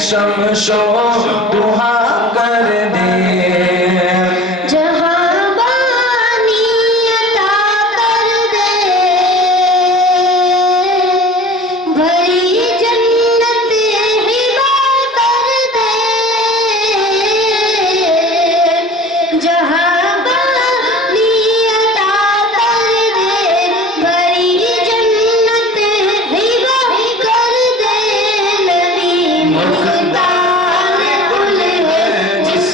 شمشو دہا کر دے جہاں بانی عطا کر دے بھری جنت ہبا کر دے جہاں بانی عطا کر دے بھری جنت ہبا کر دے نبی مختار کل ہے جس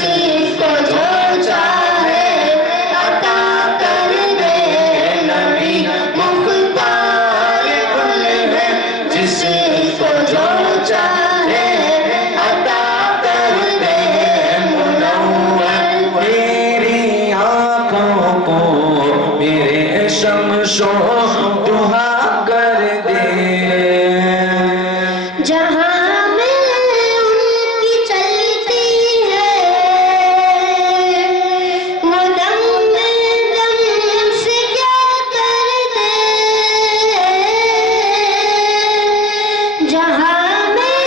کو جو چاہے عطا کر دے نبی مختار کل ہے جس کو جو چاہے عطا کر دے منور میری آنکھوں کو میرے شمشو دہا کر دے جہاں میں ان کی چلتی ہے وہ دم میں دم سے کیا کر دے جہاں میں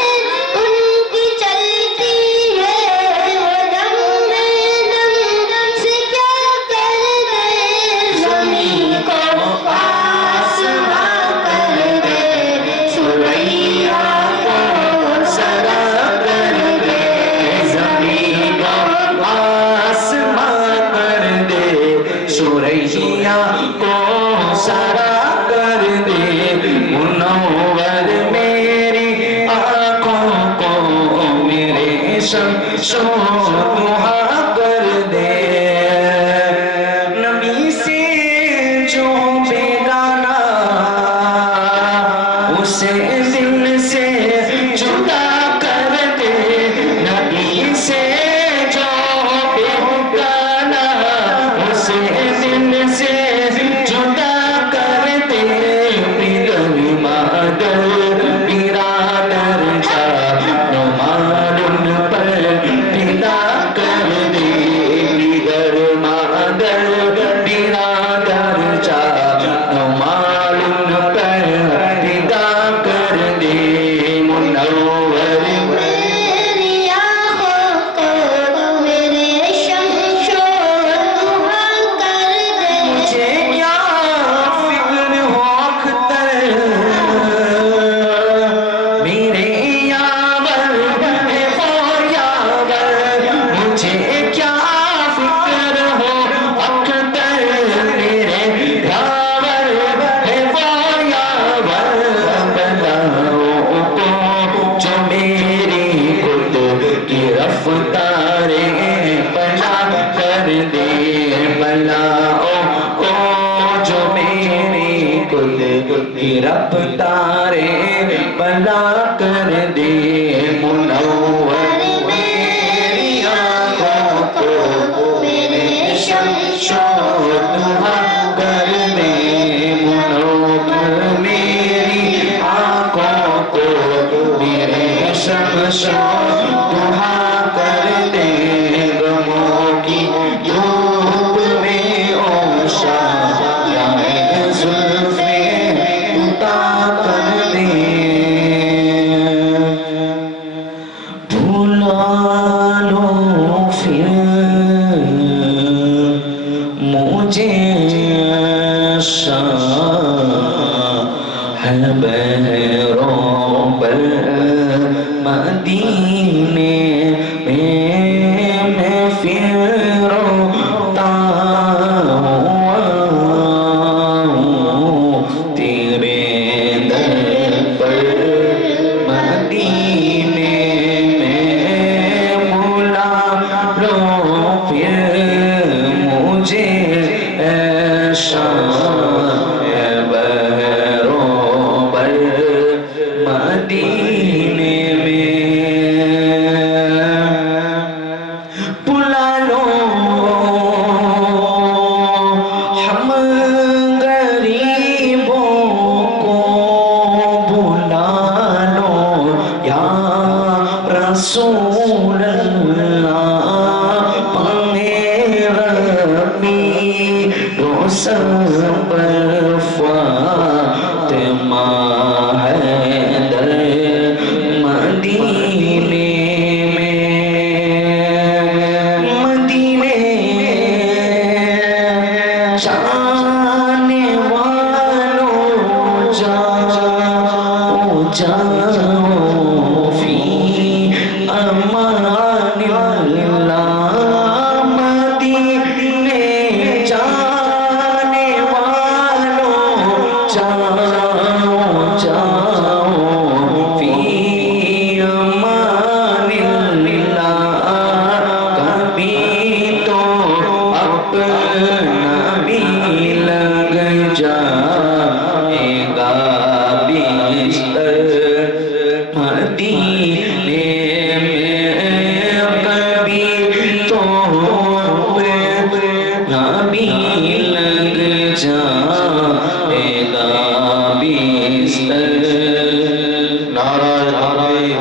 ان کی چلتی ہے وہ دم میں دم سے کیا کر دے زمین کو آسمان کر دے سوریا کو سرا کر دے زمین کو آسمان کر دے سوریا کو سارا کر دے منور میری آنکھوں کو میرے شمشو دہا کر دے نبی سے جو بیگانہ اسے دل سے جدا کر دے نبی سے جو بیگانہ اسے دل سے جدا کر دے پیغم مادر برادر جا نمالن پر پیدا کر دے پیغم مادر برادر جا نمالن پر پیدا کر دے منور میری آنکھوں کو میرے شمشو دہا کر دے مجھے کیا فکر ہو اختر میرے یاور ہے وہ یاور مجھے کیا فکر ہو اختر میرے یاور ہے وہ یاور بلاؤں کو جو میری خود کی رفتاریں بنا کر دے بلاؤں کو جو میری خود کی رفتاریں بنا کر دے منور میری آنکھوں کو میرے شمشو دہا کر دے منور میری آنکھوں کو میرے شمشو دہا کر دے غموں کی دھوپ میں اوشا زلفیں عطا کر دے بھلا لو پھر مجھے شاہ بہروں پر مدینے میں پھر روتا ہوں تیرے در پر مدینے میں بلا لو پھر مجھے بہروں پر مدینے میں جاؤ فی امان اللہ مدینے جانے والوں جاؤ جاؤ فی امان اللہ کبھی تو اپنا بھی لگ جائے گا بستر مدینے میں کبھی تو اپنا بھی لگ جائے گا بستر نعرہ تکبیر،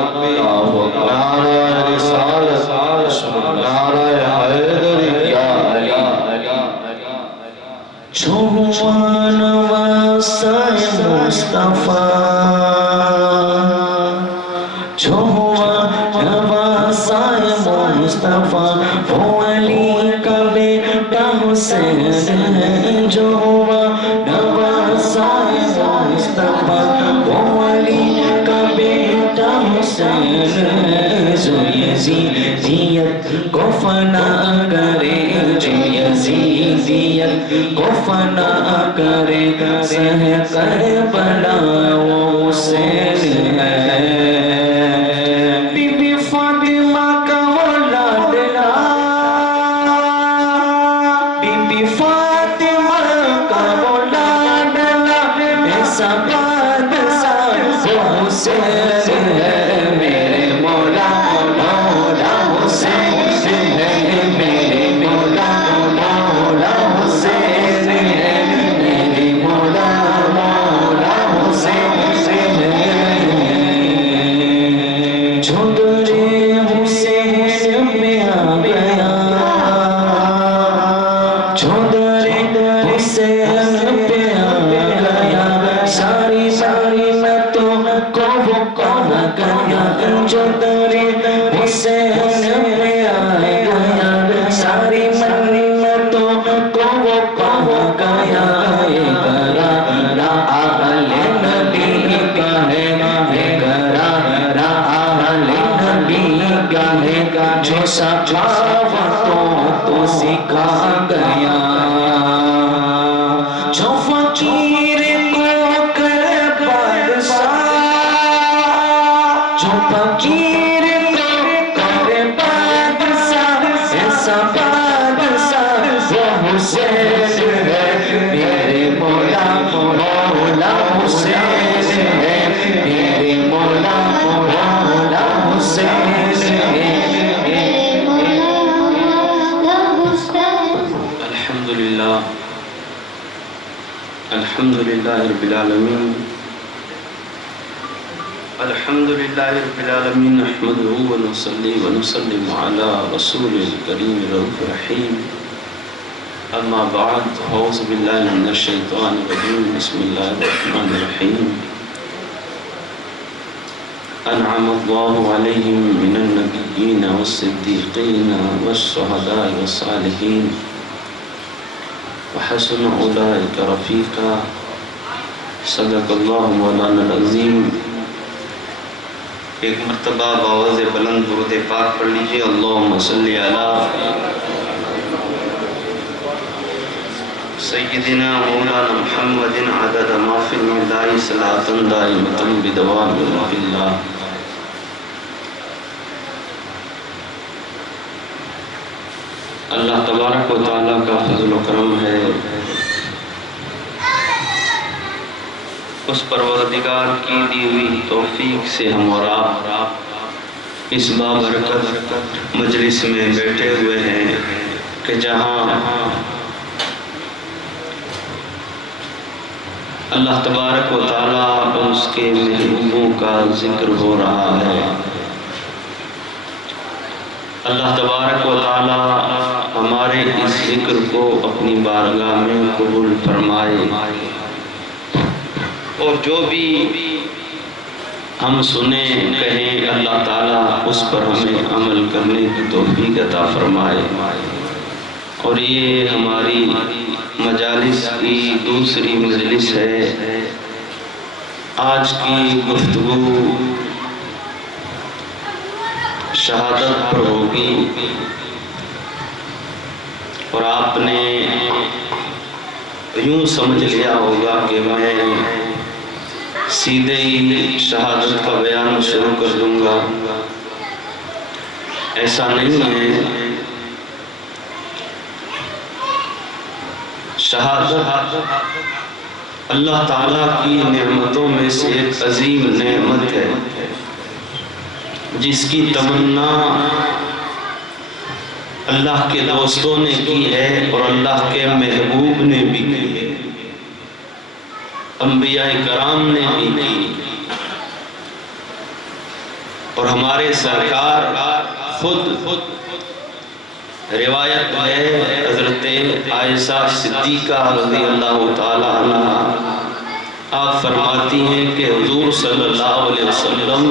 نعرہ رسالت، نعرہ حیدری، یا علی جوان واسع مصطفیٰ جوان واسع مصطفیٰ وہ علی کا بیٹا حسین ہے جوان واسع مصطفیٰ وہ علی کا بیٹا حسین ہے جو یزیدیت کو فنا کرے جو یزیدیت کو فنا کرے سہ کربلا وہ حسین ہے بی بی فاطمہ کا وہ لاڈلا بی بی فاطمہ کا وہ لاڈلا ایسا بادشاہ وہ حسین ہے میرے مولا مولا حسین ہے میرے مولا مولا حسین ہے میرے مولا مولا حسین ہے جو درے حسین میں آ گیا جو درے حسین پہ آ گیا ساری ساری نتوں کو وہ کہا گیا جو درے حسین پہ آ گیا ساری منتوں کو وہ کہا گیا گرا آل نبی کا ہے گرا آل نبی کا ہے جو سخاوتوں کو سکھا گیا جو فقیر کو کرے بادشاہ جو فقیر کو کرے بادشاہ ایسا بادشاہ وہ حسین ہے میرے مولا مولا حسین ہے میرے مولا مولا حسین ہے الحمدللہ رب العالمین الحمدللہ رب العالمین نحمده ونصلي ونسلم على رسول الكريم الرؤوف الرحيم اما بعد اعوذ باللہ من الشیطان الرجیم بسم اللہ الرحمن الرحیم انعم اللہ علیہم من النبیین والصدیقین والشہداء والصالحین وحسن اولئک رفیقا صدق اللہ مولانا العظیم ایک مرتبہ باوز بلند درود پاک پڑھ لیجئے اللہم صلی علی سیدنا مولانا محمد عدد ما فی المدائی صلاة دائمتا بدوام ملک اللہ اللہ تبارک و تعالیٰ کا فضل و کرم ہے اس پروردگار کی دی ہوئی توفیق سے ہم اور آپ اس بابرکت مجلس میں بیٹھے ہوئے ہیں کہ جہاں اللہ تبارک و تعالیٰ اور اس کے محبوبوں کا ذکر ہو رہا ہے اللہ تبارک و تعالیٰ ہمارے اس ذکر کو اپنی بارگاہ میں قبول فرمائے اور جو بھی ہم سنیں کہیں اللہ تعالیٰ اس پر ہمیں عمل کرنے کی توفیق عطا فرمائے اور یہ ہماری مجالس کی دوسری مجلس ہے آج کی گفتگو شہادت پر ہوگی، اور آپ نے یوں سمجھ لیا ہوگا کہ میں سیدھے ہی شہادت کا بیان شروع کر دوں گا۔ ایسا نہیں ہے۔ شہادت اللہ تعالیٰ کی نعمتوں میں سے ایک عظیم نعمت ہے، جس کی تمنا اللہ کے دوستوں نے کی ہے اور اللہ کے محبوب نے بھی کی ہے، انبیاء کرام نے بھی کی، اور ہمارے سرکار خود روایت ہے حضرت عائشہ صدیقہ رضی اللہ تعالی عنہ، آپ فرماتی ہیں کہ حضور صلی اللہ علیہ وسلم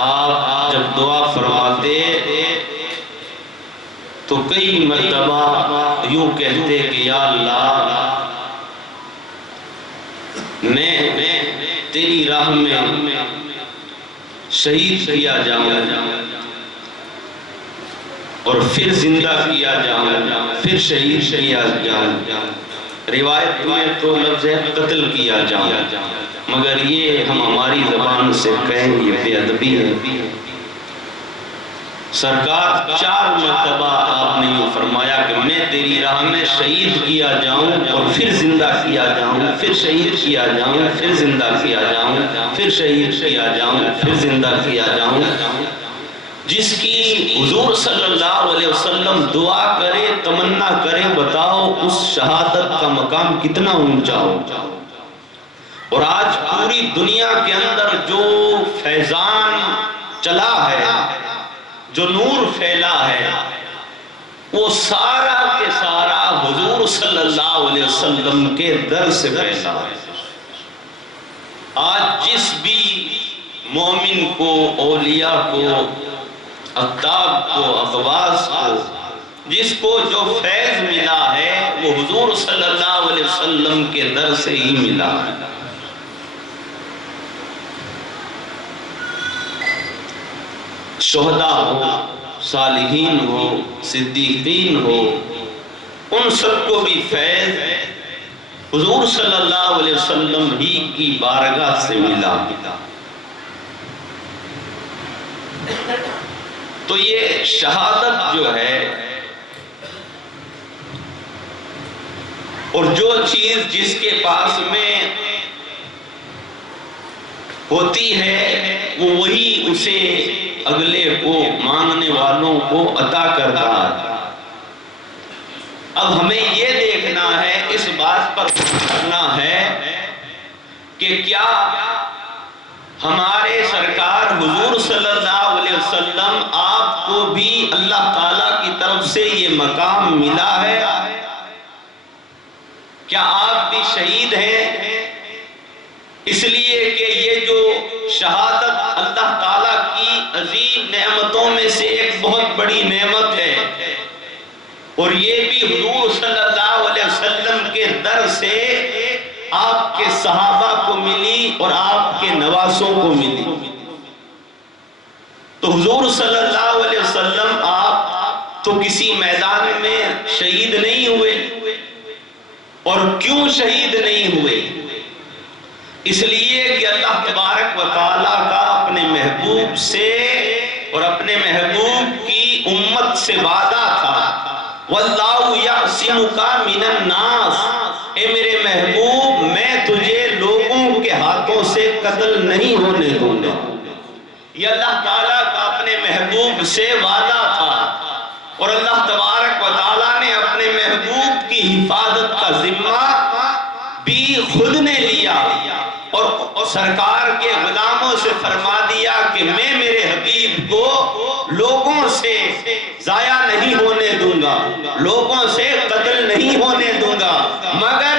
آپ جب دعا فرماتے تو کئی مرتبہ یوں کہتے کہ یا اللہ میں تیری راہ میں شہید کیا جاؤں اور پھر زندہ کیا جاؤں، پھر شہید کیا جاؤں۔ روایت میں تو لفظ ہے قتل کیا جاؤں، مگر یہ ہم ہماری زبان سے کہیں یہ بے ادبی ہے۔ سرکار 4 مرتبہ آپ نے یہ فرمایا کہ میں تیری راہ میں شہید کیا جاؤں اور پھر زندہ کیا جاؤں، پھر شہید کیا جاؤں، پھر زندہ کیا جاؤں، پھر شہید کیا جاؤں، پھر زندہ کیا جاؤں۔ جس کی حضور صلی اللہ علیہ وسلم دعا کرے، تمنا کرے، بتاؤ اس شہادت کا مقام کتنا اونچا ہو۔ اور آج پوری دنیا کے اندر جو فیضان چلا ہے، جو نور پھیلا ہے، وہ سارا کے سارا حضور صلی اللہ علیہ وسلم کے در سے پھیلا ہے۔ آج جس بھی مومن کو، اولیاء کو، اقطاب کو، اقواس کو، جس کو جو فیض ملا ہے وہ حضور صلی اللہ علیہ وسلم کے در سے ہی ملا ہے۔ شہداء ہو، صالحین ہو، صدیقین ہو، ان سب کو بھی فیض حضور صلی اللہ علیہ وسلم ہی کی بارگاہ سے ملا۔ تو یہ شہادت جو ہے، اور جو چیز جس کے پاس میں ہوتی ہے وہ وہی اسے اگلے کو، ماننے والوں کو عطا کرتا ہے۔ اب ہمیں یہ دیکھنا ہے، اس بات پر کرنا ہے کہ کیا ہمارے سرکار حضور صلی اللہ علیہ وسلم آپ کو بھی اللہ تعالیٰ کی طرف سے یہ مقام ملا ہے؟ کیا آپ بھی شہید ہیں؟ اس لیے کہ یہ جو شہادت اللہ تعالیٰ کی عظیم نعمتوں میں سے ایک بہت بڑی نعمت ہے، اور یہ بھی حضور صلی اللہ علیہ وسلم کے در سے آپ کے صحابہ کو ملی اور آپ کے نواسوں کو ملی۔ تو حضور صلی اللہ علیہ وسلم آپ تو کسی میدان میں شہید نہیں ہوئے، اور کیوں شہید نہیں ہوئے؟ اس لیے کہ اللہ تبارک و تعالیٰ کا اپنے محبوب سے اور اپنے محبوب کی امت سے وعدہ تھا، وَاللَّهُ يَعْصِمُكَ مِنَ النَّاسِ، اے میرے محبوب میں تجھے لوگوں کے ہاتھوں سے قتل نہیں ہونے دوں گا۔ یہ اللہ تعالیٰ کا اپنے محبوب سے وعدہ تھا، اور اللہ تبارک و تعالیٰ نے اپنے محبوب کی حفاظت کا ذمہ بھی خود نے لیا، اور سرکار کے غلاموں سے فرما دیا کہ میں میرے حبیب کو لوگوں سے ضائع نہیں ہونے دوں گا، لوگوں سے قتل نہیں ہونے دوں گا، مگر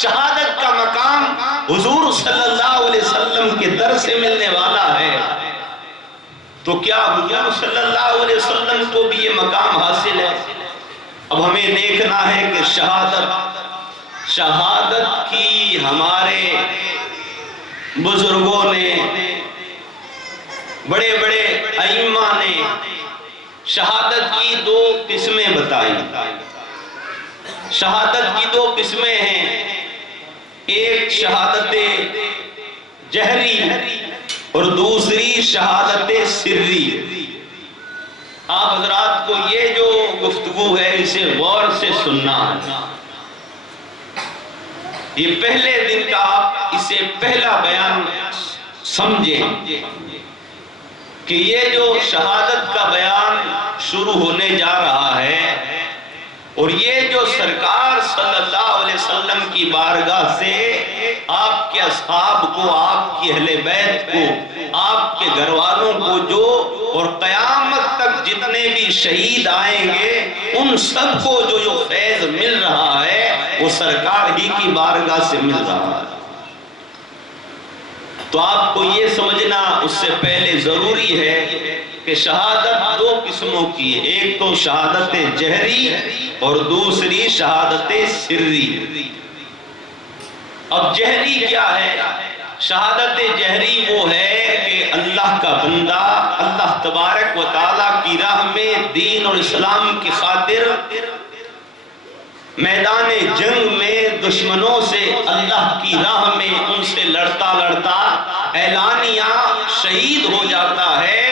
شہادت کا مقام حضور صلی اللہ علیہ وسلم کے در سے ملنے والا ہے۔ تو کیا حضور صلی اللہ علیہ وسلم کو بھی یہ مقام حاصل ہے؟ اب ہمیں دیکھنا ہے کہ شہادت کی ہمارے بزرگوں نے، بڑے بڑے ائمہ نے شہادت کی دو قسمیں بتائی۔ شہادت کی دو قسمیں ہیں، ایک شہادت جہری اور دوسری شہادت سری۔ آپ حضرات کو یہ جو گفتگو ہے اسے غور سے سننا ہے۔ یہ پہلے دن کا آپ اسے پہلا بیان سمجھیں کہ یہ جو شہادت کا بیان شروع ہونے جا رہا ہے اور یہ جو سرکار صلی اللہ علیہ وسلم کی بارگاہ سے آپ کے اصحاب کو، آپ کی اہل بیت کو، آپ کے گھر والوں کو جو اور قیامت تک جتنے بھی شہید آئیں گے ان سب کو جو فیض مل رہا ہے وہ سرکار ہی کی بارگاہ سے مل رہا ہے۔ تو آپ کو یہ سمجھنا اس سے پہلے ضروری ہے کہ شہادت دو قسموں کی ہے، ایک تو شہادت جہری اور دوسری شہادت سری۔ اب جہری کیا ہے؟ شہادت جہری وہ ہے کہ اللہ کا بندہ اللہ تبارک و تعالیٰ کی راہ میں دین اور اسلام کی خاطر میدان جنگ میں دشمنوں سے اللہ کی راہ میں ان سے لڑتا لڑتا اعلانیہ شہید ہو جاتا ہے،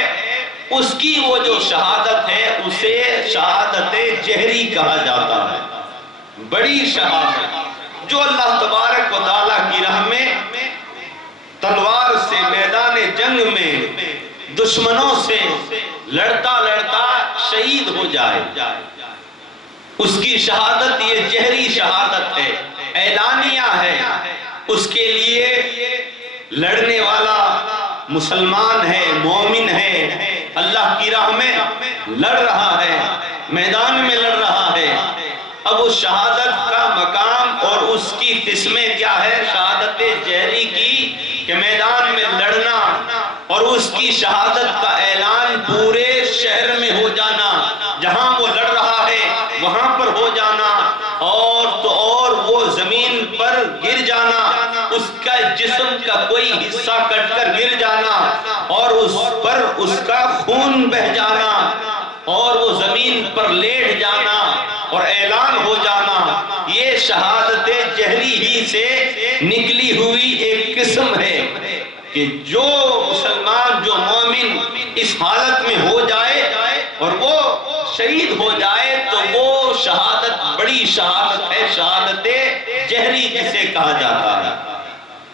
اس کی وہ جو شہادت ہے اسے شہادت جہری کہا جاتا ہے۔ بڑی شہادت جو اللہ تبارک و تعالیٰ کی راہ میں تلوار سے میدان جنگ میں دشمنوں سے لڑتا لڑتا شہید ہو جائے، اس کی شہادت یہ جہری شہادت ہے، اعلانیہ ہے۔ اس کے لیے لڑنے والا مسلمان ہے، مومن ہے، اللہ کی راہ میں لڑ رہا ہے، میدان میں لڑ رہا ہے۔ اب اس شہادت کا مقام اور اس کی قسمیں کیا ہے؟ شہادت جہری کی کہ میدان میں لڑنا اور اس کی شہادت کا اعلان پورے شہر میں ہو جانا، جہاں وہ لڑ رہا ہے وہاں پر ہو جانا، اور تو اور وہ زمین پر گر جانا، اس کا جسم کا کوئی حصہ کٹ کر گر جانا اور اس پر اس کا خون بہ جانا اور وہ زمین پر لیٹ جانا اور اعلان ہو جانا، یہ شہادت جہری ہی سے نکلی ہوئی ایک قسم ہے کہ جو مسلمان جو مومن اس حالت میں ہو جائے اور وہ شہید ہو جائے تو وہ شہادت بڑی شہادت ہے، شہادت جہری جسے کہا جاتا ہے۔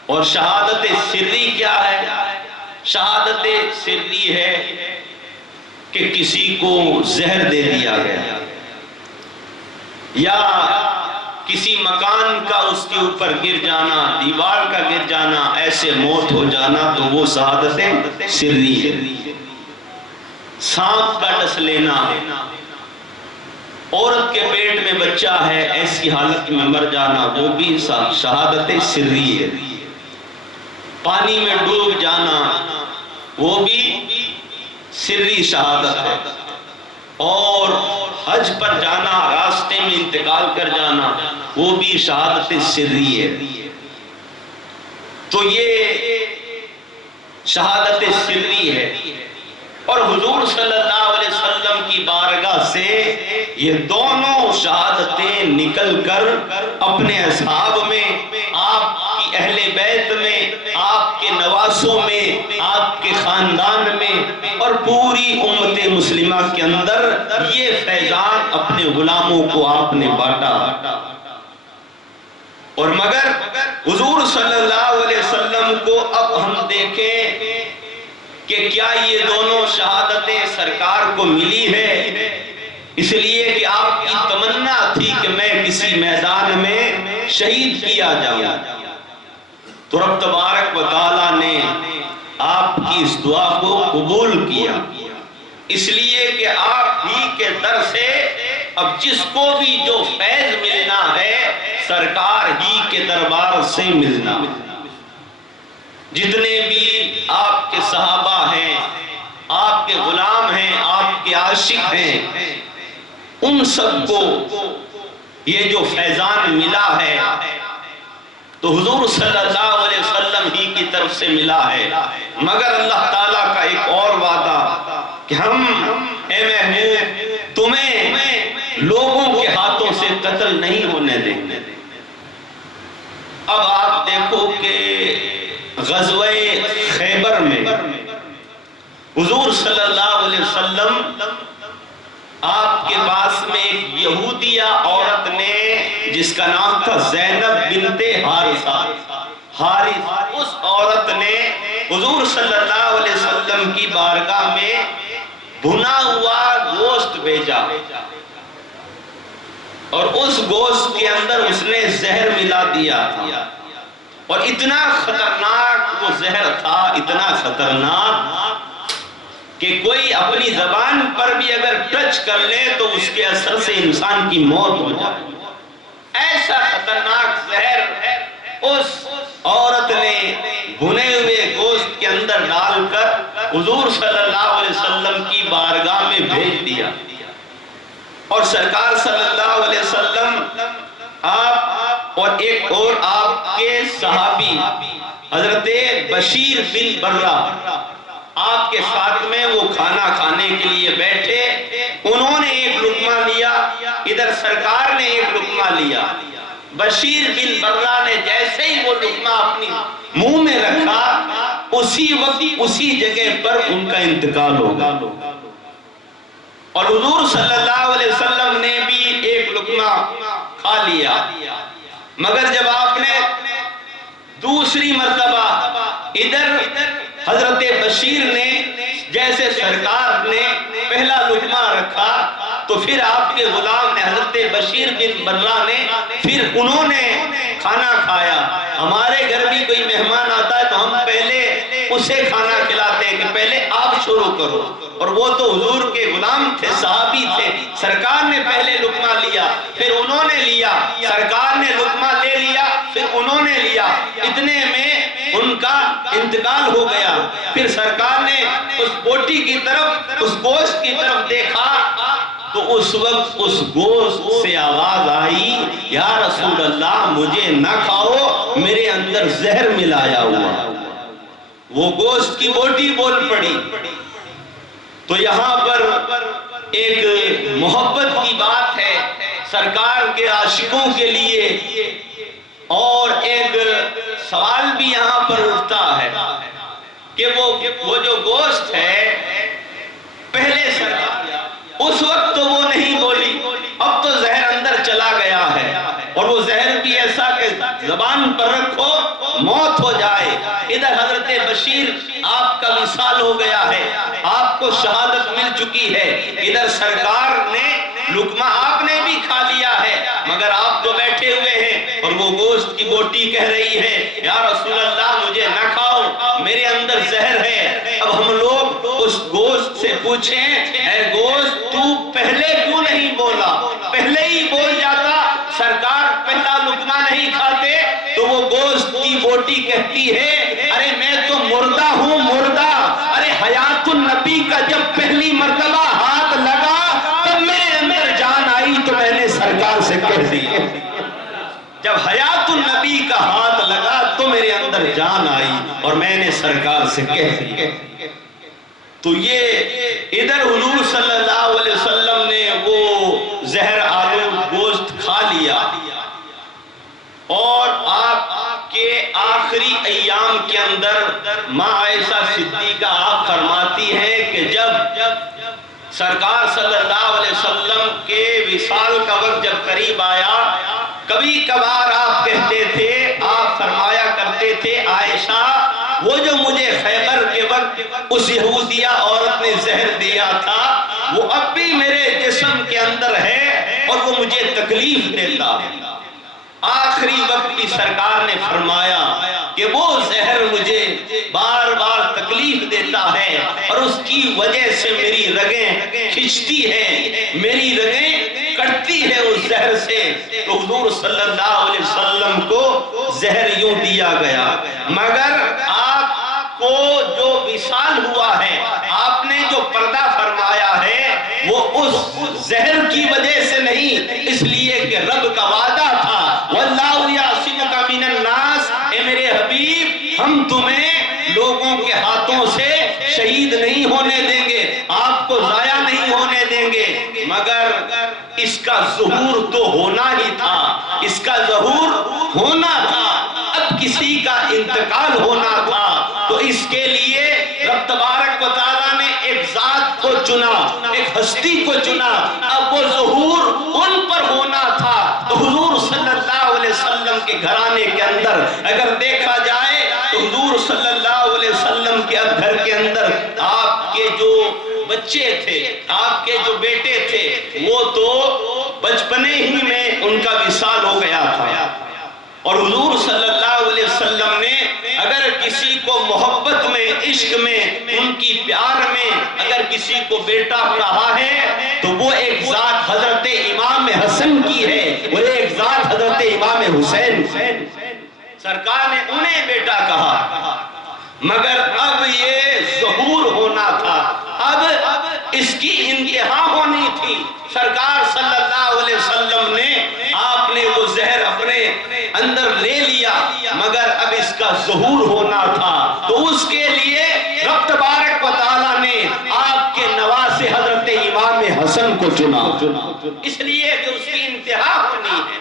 اور شہادت سری کیا ہے؟ شہادت سری ہے کہ کسی کو زہر دے دیا گیا یا کسی مکان کا اس کے اوپر گر جانا، دیوار کا گر جانا، ایسے موت ہو جانا، تو وہ شہادت سری ہے۔ سانپ کا ڈس لینا، عورت کے پیٹ میں بچہ ہے ایسی حالت میں مر جانا، وہ بھی شہادت سری ہے۔ پانی میں ڈوب جانا وہ بھی سری شہادت ہے، اور حج پر جانا، راستے میں انتقال کر جانا، وہ بھی شہادت سری ہے۔ تو یہ شہادت سری ہے، اور حضور صلی اللہ علیہ وسلم کی بارگاہ سے یہ دونوں شہادتیں نکل کر اپنے اصحاب میں، آپ کی اہل بیت میں، آپ کے نواسوں میں، آپ کے خاندان میں اور پوری امت مسلمہ کے اندر یہ فیضان اپنے غلاموں کو آپ نے بانٹا۔ اور مگر حضور صلی اللہ علیہ وسلم کو اب ہم دیکھیں کہ کیا یہ دونوں شہادتیں سرکار کو ملی ہے؟ اس لیے کہ آپ کی تمنا تھی کہ میں کسی میدان میں شہید کیا جاؤں، تو رب تبارک و تعالیٰ نے آپ کی اس دعا کو قبول کیا، اس لیے کہ آپ ہی کے در سے اب جس کو بھی جو فیض ملنا ہے سرکار ہی کے دربار سے ملنا۔ جتنے بھی آپ کے صحابہ ہیں، آپ کے غلام ہیں، آپ کے عاشق ہیں، ان سب کو یہ جو فیضان ملا ہے تو حضور صلی اللہ علیہ وسلم ہی کی طرف سے ملا ہے، مگر اللہ تعالیٰ کا ایک اور وعدہ کہ ہم اے محبوب تمہیں لوگوں کے ہاتھوں سے قتل نہیں ہونے دیں گے۔ اب آپ دیکھو کہ غزوہ خیبر میں حضور صلی اللہ علیہ وسلم آپ کے پاس میں ایک یہودیہ عورت نے جس کا نام تھا زینب بنت حارث، اس عورت نے حضور صلی اللہ علیہ وسلم کی بارگاہ میں بھنا ہوا گوشت بھیجا، اور اس گوشت کے اندر اس نے زہر ملا دیا تھا، اور اتنا خطرناک وہ زہر تھا، اتنا خطرناک کہ کوئی اپنی زبان پر بھی اگر ٹچ کر لے تو اس کے اثر سے انسان کی موت ہو جائے۔ ایسا خطرناک زہر اس عورت نے بھنے ہوئے گوشت کے اندر ڈال کر حضور صلی اللہ علیہ وسلم کی بارگاہ میں بھیج دیا، اور سرکار صلی اللہ علیہ وسلم آپ اور ایک اور آپ کے صحابی حضرت بشیر بن برہ آپ کے ساتھ میں وہ کھانا کھانے کے لیے بیٹھے، انہوں نے ایک لقمہ لیا، ادھر سرکار نے ایک لقمہ لیا۔ بشیر بن برہ نے جیسے ہی وہ لقمہ اپنی منہ میں رکھا، اسی وقت اسی جگہ پر ان کا انتقال ہو گیا، اور حضور صلی اللہ علیہ وسلم نے بھی ایک لقمہ کھا لیا، مگر جب آپ نے دوسری مرتبہ ادھر حضرت بشیر نے جیسے سرکار نے پہلا لقمہ رکھا، تو پھر آپ کے غلام نے حضرت بشیر بن برہ نے پھر انہوں نے کھانا کھایا۔ ہمارے گھر بھی کوئی مہمان آتا ہے تو ہم پہلے اسے کھانا کھلاتے ہیں کہ پہلے آپ شروع کرو، اور وہ تو حضور کے غلام تھے، صحابی تھے، سرکار نے پہلے لقمہ لیا، پھر انہوں نے لیا، سرکار نے لقمہ لے لیا، پھر انہوں نے لیا، اتنے میں ان کا انتقال ہو گیا۔ پھر سرکار نے اس بوٹی کی طرف، اس گوشت کی طرف دیکھا، تو اس وقت اس گوشت سے آواز آئی، یا رسول اللہ مجھے نہ کھاؤ، میرے اندر زہر ملایا ہوا۔ وہ گوشت کی بوٹی بول پڑی۔ تو یہاں پر ایک محبت کی بات ہے سرکار کے عاشقوں کے لیے، اور ایک سوال بھی یہاں پر اٹھتا ہے کہ وہ جو گوشت ہے، پہلے سرکار اس وقت تو وہ نہیں بولی، اب تو زہر اندر چلا گیا ہے، اور وہ زہر بھی ایسا کہ زبان پر رکھو موت ہو جائے۔ ادھر حضرت بشیر آپ کا وصال ہو گیا ہے، آپ کو شہادت مل چکی ہے، ادھر سرکار نے لقمہ آپ نے بھی کھا لیا ہے، مگر آپ تو بیٹھے ہوئے ہیں، اور وہ گوشت کی بوٹی کہہ رہی ہے، یا رسول اللہ مجھے نہ کھاؤ، میرے اندر زہر ہے۔ اب ہم لوگ اس گوشت سے پوچھیں، اے گوشت تو پہلے کیوں نہیں بولا؟ پہلے ہی بول جاتا، سرکار پہلا لقمہ نہیں کھاتے، تو وہ گوشت کی بوٹی کہتی ہے، ارے میں تو مردہ ہوں، مردہ، ارے حیات النبی کا جب پہلی مرتبہ ہاتھ لگا تب میرے اندر جان آئی، تو میں نے سرکار سے کہہ دی، جب حیات النبی کا ہاتھ لگا تو میرے اندر جان آئی اور میں نے سرکار سے کہہ دی۔ تو یہ ادھر حضور صلی اللہ علیہ وسلم نے وہ زہر آلود گوشت کھا لیا، اور آپ کے آخری ایام کے اندر ماں عائشہ صدیقہ آپ فرماتی ہیں کہ جب سرکار صلی اللہ علیہ وسلم کے وصال کا وقت جب قریب آیا، کبھی کبھار آپ کہتے تھے، آپ فرمایا کرتے تھے، عائشہ وہ جو مجھے خیبر کے وقت اس یہودیہ عورت نے زہر دیا تھا، وہ اب بھی میرے جسم کے اندر ہے اور وہ مجھے تکلیف دیتا ہے۔ آخری وقت بھی سرکار نے فرمایا کہ وہ زہر مجھے بار بار تکلیف دیتا ہے، اور اس کی وجہ سے میری رگیں کھچتی ہے، میری رگیں کٹتی ہے اس زہر سے۔ تو حضور صلی اللہ علیہ وسلم کو زہر یوں دیا گیا، مگر آپ کو جو وصال ہوا ہے، آپ نے جو پردہ فرمایا ہے، وہ اس زہر کی وجہ سے نہیں، اس لیے کہ رب کا وعدہ تھا، وَاللَّهُ يَعْصِمُكَ مِنَ النَّاسِ ہم تمہیں لوگوں کے ہاتھوں سے شہید نہیں ہونے دیں گے، آپ کو ضائع نہیں ہونے دیں گے، مگر اس کا ظہور تو ہونا ہی تھا، اس کا ظہور ہونا تھا، اب کسی کا انتقال ہونا تھا، تو اس کے لیے رب تبارک و تعالیٰ نے ایک ذات کو چنا، ایک ہستی کو چنا، اب وہ ظہور ان پر ہونا تھا۔ تو حضور صلی اللہ علیہ وسلم کے گھرانے کے اندر اگر دیکھا جائے تو حضور صلی اللہ علیہ وسلم کے اب گھر کے اندر آپ کے جو بچے تھے، آپ کے جو بیٹے تھے، وہ تو بچپنے ہی میں ان کا وصال ہو گیا تھا، اور حضور صلی اللہ علیہ وسلم نے اگر کسی کو محبت میں، عشق میں، ان کی پیار میں اگر کسی کو بیٹا کہا ہے تو وہ ایک ذات حضرت امام حسن کی ہے، اور ایک ذات حضرت امام حسین۔ سرکار نے انہیں بیٹا کہا، مگر اب یہ ظہور ہونا تھا، اب اس کی انتہا ہونی تھی۔ سرکار صلی اللہ علیہ وسلم نے، آپ نے وہ زہر اپنے اندر لے لیا، مگر اب اس کا ظہور ہونا تھا، تو اس کے لیے رب تبارک و تعالیٰ نے آپ کے نواسے حضرت امام حسن کو چنا، اس لیے کہ اس کی انتہا ہونی ہے۔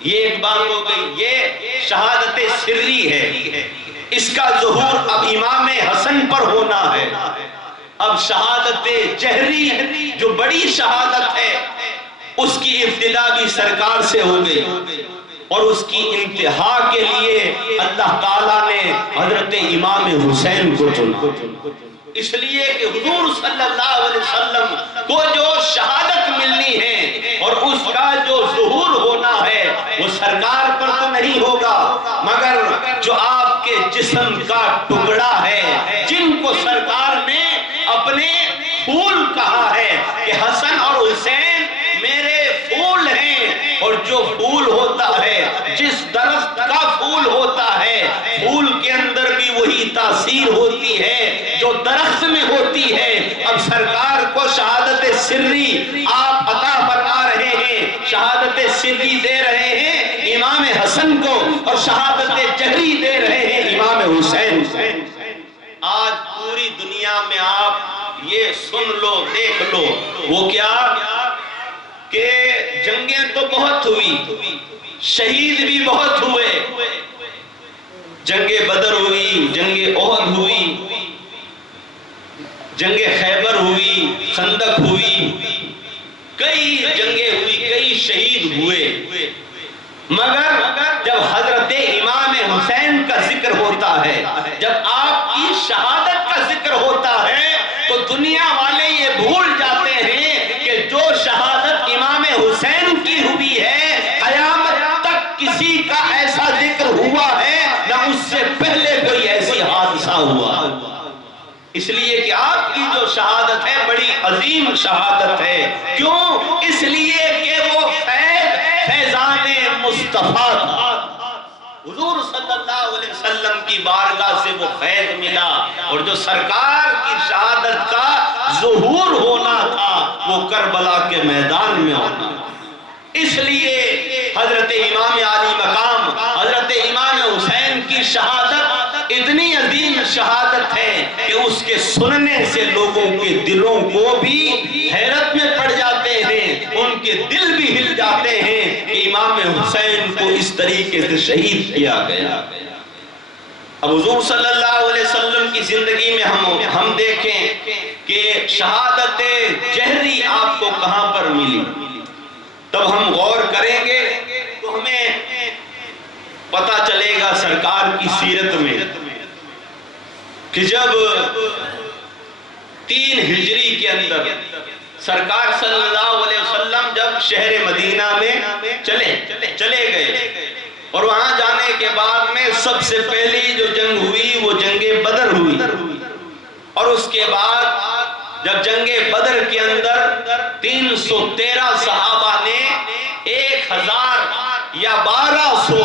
یہ ایک بات ہو گئی، یہ شہادت سری ہے، اس کا ظہور اب امام حسن پر ہونا ہے۔ اب شہادت جہری جو بڑی شہادت ہے، اس کی ابتدا بھی سرکار سے ہو گئی، اور اس کی انتہا کے لیے اللہ تعالیٰ نے حضرت امام حسین کو چنا، اس لیے کہ حضور صلی اللہ علیہ وسلم کو جو شہادت ملنی ہے اور اس کا جو ظہور ہونا ہے وہ سرکار پر تو نہیں ہوگا، مگر جو آپ کے جسم کا ٹکڑا ہے، جن کو سرکار نے اپنے پھول کہا ہے کہ حسن اور حسین میرے پھول ہیں، اور جو پھول ہوتا ہے، جس درخت کا پھول ہوتا ہے، پھول کے اندر بھی وہی تاثیر ہوتی ہے جو درخت میں ہوتی ہے۔ اب سرکار کو شہادت سری آپ عطا فرما رہے ہیں، شہادت سری دے رہے ہیں امام حسن کو، اور شہادت جہری دے رہے ہیں امام حسین۔ آج پوری دنیا میں آپ یہ سن لو، دیکھ لو، وہ کیا کہ جنگیں تو بہت ہوئی، شہید بھی بہت ہوئے، جنگ بدر ہوئی، جنگ احد ہوئی، جنگ خیبر ہوئی، خندق ہوئی، کئی جنگیں ہوئی، کئی شہید ہوئے، مگر جب حضرت امام حسین کا ذکر ہوتا ہے، جب آپ کی شہادت کا ذکر ہوتا ہے، تو دنیا والے یہ بھول جاتے ہیں کہ جو شہادت امام حسین کی ہوئی ہے، قیامت تک کسی کا ایسا ذکر ہوا ہے نہ اس سے پہلے کوئی ایسی حادثہ ہوا، اس لیے کہ آپ کی جو شہادت ہے بڑی عظیم شہادت ہے۔ کیوں؟ اس لیے کہ وہ فیضان مصطفیٰ تھا، حضور صلی اللہ علیہ وسلم کی بارگاہ سے وہ فیض ملا، اور جو سرکار کی شہادت کا ظہور ہونا تھا وہ کربلا کے میدان میں ہونا، اس لیے حضرت امام علی مقام حضرت امام حسین کی شہادت اتنی عظیم شہادت ہے کہ اس کے سننے سے لوگوں کے دلوں کو بھی حیرت میں پڑ جاتے ہیں، ان کے دل بھی ہل جاتے ہیں کہ امام حسین کو اس طریقے سے شہید کیا گیا۔ اب حضور صلی اللہ علیہ وسلم کی زندگی میں ہم دیکھیں کہ شہادت جہری آپ کو کہاں پر ملی، تب ہم غور کریں گے تو ہمیں پتہ چلے گا سرکار کی سیرت میں کہ جب 3 ہجری کے اندر سرکار صلی اللہ علیہ وسلم جب شہر مدینہ میں چلے گئے، اور وہاں جانے کے بعد میں سب سے پہلی جو جنگ ہوئی وہ جنگ بدر ہوئی، اور اس کے بعد جب جنگ بدر کے اندر 313 صحابہ نے 1000 یا 1200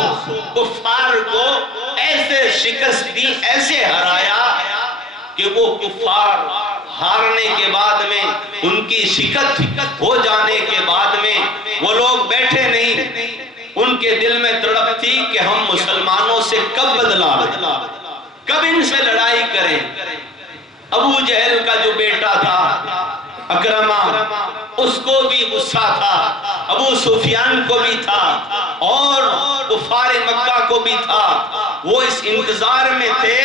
کفار کو ایسے شکست دی، ایسے ہرایا کہ وہ کفار ہارنے کے بعد میں، ان کی شکست ہو جانے کے بعد میں وہ لوگ بیٹھے نہیں، ان کے دل میں تڑپ تھی کہ ہم مسلمانوں سے کب بدلا لیں، کب ان سے لڑائی کریں۔ ابو جہل کا جو بیٹا تھا اکرمہ، اس کو بھی غصہ تھا، ابو سفیان کو بھی تھا، اور کفار مکہ کو بھی تھا۔ وہ اس انتظار میں تھے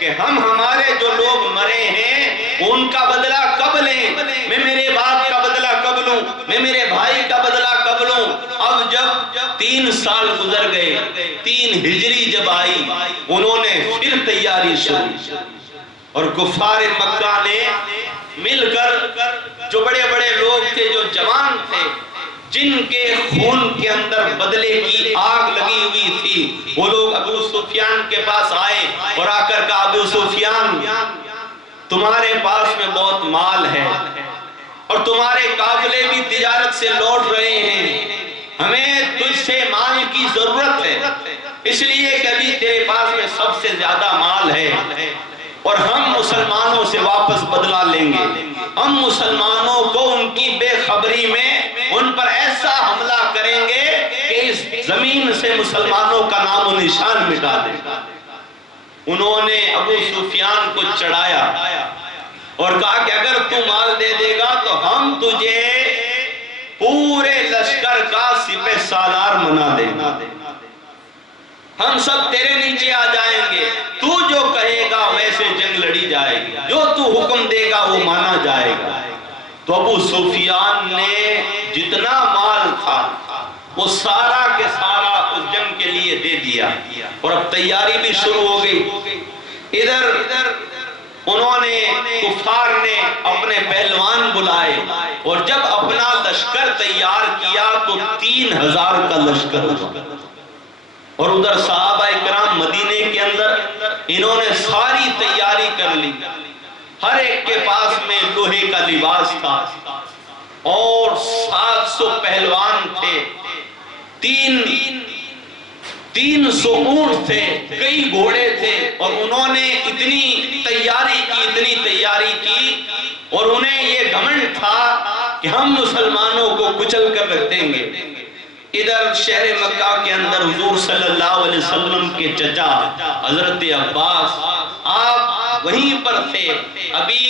کہ ہمارے جو لوگ مرے ہیں ان کا بدلہ کب لیں، میں میرے باپ کا بدلہ کب لوں، میں میرے بھائی کا بدلہ کب لوں۔ اب جب 3 سال گزر گئے، 3 ہجری جب آئی، انہوں نے پھر تیاری شروع، اور کفار مکہ نے مل کر جو بڑے بڑے لوگ تھے، جو جوان تھے، جن کے خون کے اندر بدلے کی آگ لگی ہوئی تھی، وہ لوگ ابو سفیان کے پاس آئے اور آ کر کہا ابو سفیان تمہارے پاس میں بہت مال ہے اور تمہارے قافلے بھی تجارت سے لوٹ رہے ہیں، ہمیں تجھ سے مال کی ضرورت ہے، اس لیے کہ ابھی تیرے پاس میں سب سے زیادہ مال ہے اور ہم مسلمانوں سے واپس بدلہ لیں گے، ہم مسلمانوں کو ان کی بے خبری میں ان پر ایسا حملہ کریں گے کہ اس زمین سے مسلمانوں کا نام و نشان مٹا دیں۔ انہوں نے ابو سفیان کو چڑھایا اور کہا کہ اگر تو مال دے دے گا تو ہم تجھے پورے لشکر کا سپہ سالار بنا دیں گے، ہم سب تیرے نیچے آ جائیں گے، تو جو کہے گا ویسے جنگ لڑی جائے گی، جو تو حکم دے گا وہ مانا جائے گا۔ تو ابو سفیان نے جتنا مال تھا وہ سارا کے سارا اس جنگ کے لیے دے دیا، اور اب تیاری بھی شروع ہو گئی۔ ادھر انہوں نے کفار نے اپنے پہلوان بلائے، اور جب اپنا لشکر تیار کیا تو 3000 کا لشکر ہوا، اور ادھر صحابہ اکرام مدینے کے اندر انہوں نے ساری تیاری کر لی، ہر ایک کے پاس میں لوہے کا لباس تھا، اور 700 پہلوان تھے، 300 اونٹ تھے، کئی گھوڑے تھے، اور انہوں نے اتنی تیاری کی اور انہیں یہ گھمنڈ تھا کہ ہم مسلمانوں کو کچل کر رکھ دیں گے۔ ادھر شہر مکہ کے اندر حضور صلی اللہ علیہ وسلم کے چچا حضرت عباس آپ وہیں پر تھے، ابھی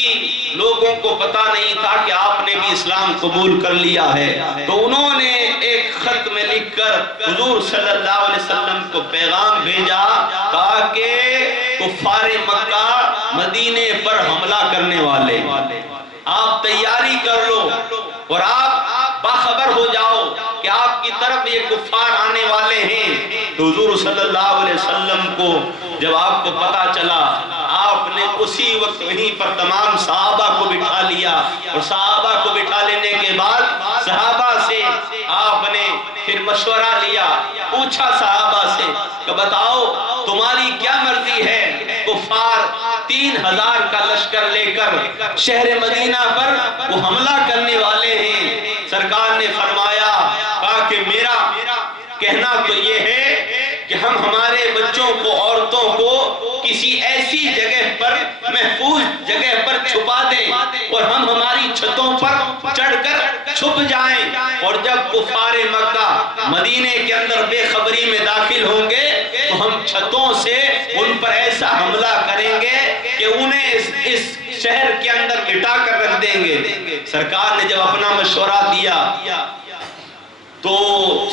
لوگوں کو پتا نہیں تھا کہ آپ نے بھی اسلام قبول کر لیا ہے، تو انہوں نے ایک خط میں لکھ کر حضور صلی اللہ علیہ وسلم کو پیغام بھیجا تاکہ کفار مکہ مدینے پر حملہ کرنے والے، آپ تیاری کر لو اور آپ باخبر ہو جاؤ کہ آپ کی طرف یہ کفار آنے والے ہیں۔ تو حضور صلی اللہ علیہ وسلم کو جب آپ کو پتا چلا، آپ نے اسی وقت وہیں پر تمام صحابہ کو بٹھا لیا، اور صحابہ کو بٹھا لینے کے بعد صحابہ سے آپ نے پھر مشورہ لیا، پوچھا صحابہ سے کہ بتاؤ تمہاری کیا مرضی ہے؟ کفار 3000 کا لشکر لے کر شہر مدینہ پر وہ حملہ کرنے والے ہیں۔ سرکار نے فرمایا کہ میرا کہنا تو یہ ہے کہ ہم ہمارے بچوں کو، عورتوں کو کسی ایسی جگہ پر، محفوظ جگہ پر چھپا دیں، اور ہم ہماری چھتوں پر چڑھ کر چھپ جائیں، اور جب کفار مکہ مدینے کے اندر بے خبری میں داخل ہوں گے تو ہم چھتوں سے ان پر ایسا حملہ کریں گے کہ انہیں اس شہر کے اندر مٹا کر رکھ دیں گے۔ سرکار نے جب اپنا مشورہ دیا تو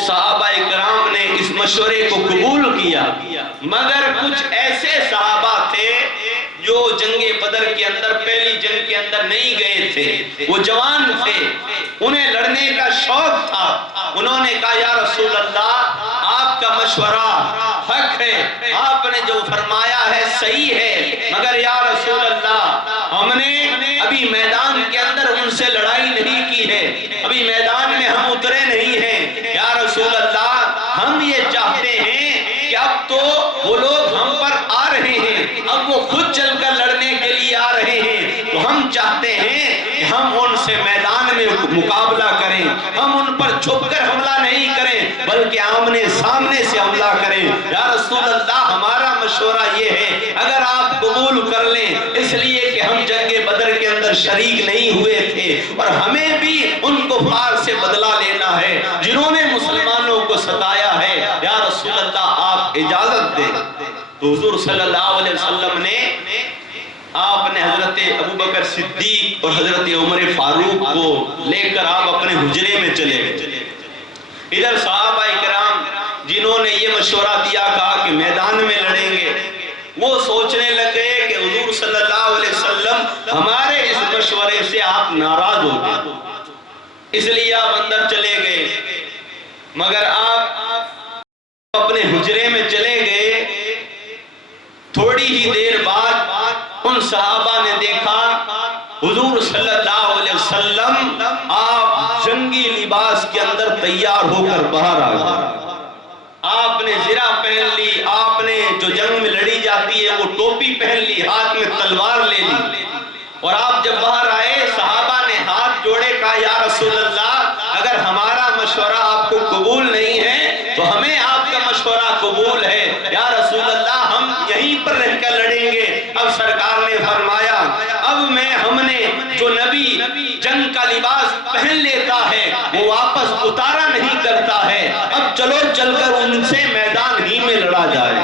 صحابہ اکرام نے اس مشورے کو قبول کیا، مگر کچھ ایسے صحابہ تھے جو جنگ بدر کے اندر، پہلی جنگ کے اندر نہیں گئے تھے، وہ جوان تھے، انہیں لڑنے کا شوق تھا۔ انہوں نے کہا یا رسول اللہ آپ کا مشورہ حق ہے، آپ نے جو فرمایا ہے صحیح ہے، مگر یا رسول اللہ ہم نے ابھی میدان کے اندر ان سے لڑائی نہیں کی ہے، ابھی میدان میں ہم اترے نہیں ہیں، یا رسول اللہ ہم یہ چاہتے ہیں کہ اب تو وہ لوگ ہم پر آ رہے ہیں، اب وہ خود چل کر لڑنے کے لیے آ رہے ہیں، تو ہم چاہتے ہیں کہ ہم ان سے میدان میں مقابلہ کریں، ہم ان پر چھپ کر حملہ نہیں کریں بلکہ آمنے سامنے سے حملہ کریں۔ یا رسول اللہ ہمارا مشورہ یہ ہے اگر آپ قبول کر لیں، اس لیے کہ ہم جنگ بدر کے اندر شریک نہیں ہوئے تھے، اور ہمیں بھی ان کفار سے بدلہ لینا ہے جنہوں نے مسلمانوں کو ستایا ہے۔ یا رسول اللہ آپ اجازت دیں۔ تو حضور صلی اللہ علیہ وسلم نے آپ نے حضرت ابوبکر صدیق اور حضرت عمر فاروق کو لے کر آپ اپنے حجرے میں چلے گئے۔ ادھر صحابہ کرام جنہوں نے یہ مشورہ دیا، کہا کہ میدان میں لڑیں گے، وہ سوچنے لگے کہ حضور صلی اللہ علیہ وسلم ہمارے اس مشورے سے آپ ناراض ہو گئے، اس لیے آپ اندر چلے گئے۔ مگر آپ اپنے حجرے میں چلے گئے، تھوڑی ہی دیر بعد ان صحابہ نے دیکھا حضور صلی اللہ علیہ وسلم آپ جنگی لباس کے اندر تیار ہو کر باہر آ گئے۔ آپ نے زرہ پہن لی، آپ نے جو جنگ میں لڑی جاتی ہے وہ ٹوپی پہن لی، ہاتھ میں تلوار لے لی، اور آپ جب باہر آئے صحابہ نے ہاتھ جوڑے، کہا یا رسول اللہ اگر ہمارا مشورہ آپ کو قبول نہیں ہے تو ہمیں آپ کا مشورہ قبول ہے، یا رسول اللہ ہم یہیں پر رہ کر لڑیں گے۔ اب سرکار نے فرمایا اب ہم نے جو نبی جنگ کا لباس پہن لیتا ہے وہ واپس اتارا نہیں کرتا ہے، اب چلو چل کر ان سے میدان ہی میں لڑا جائے۔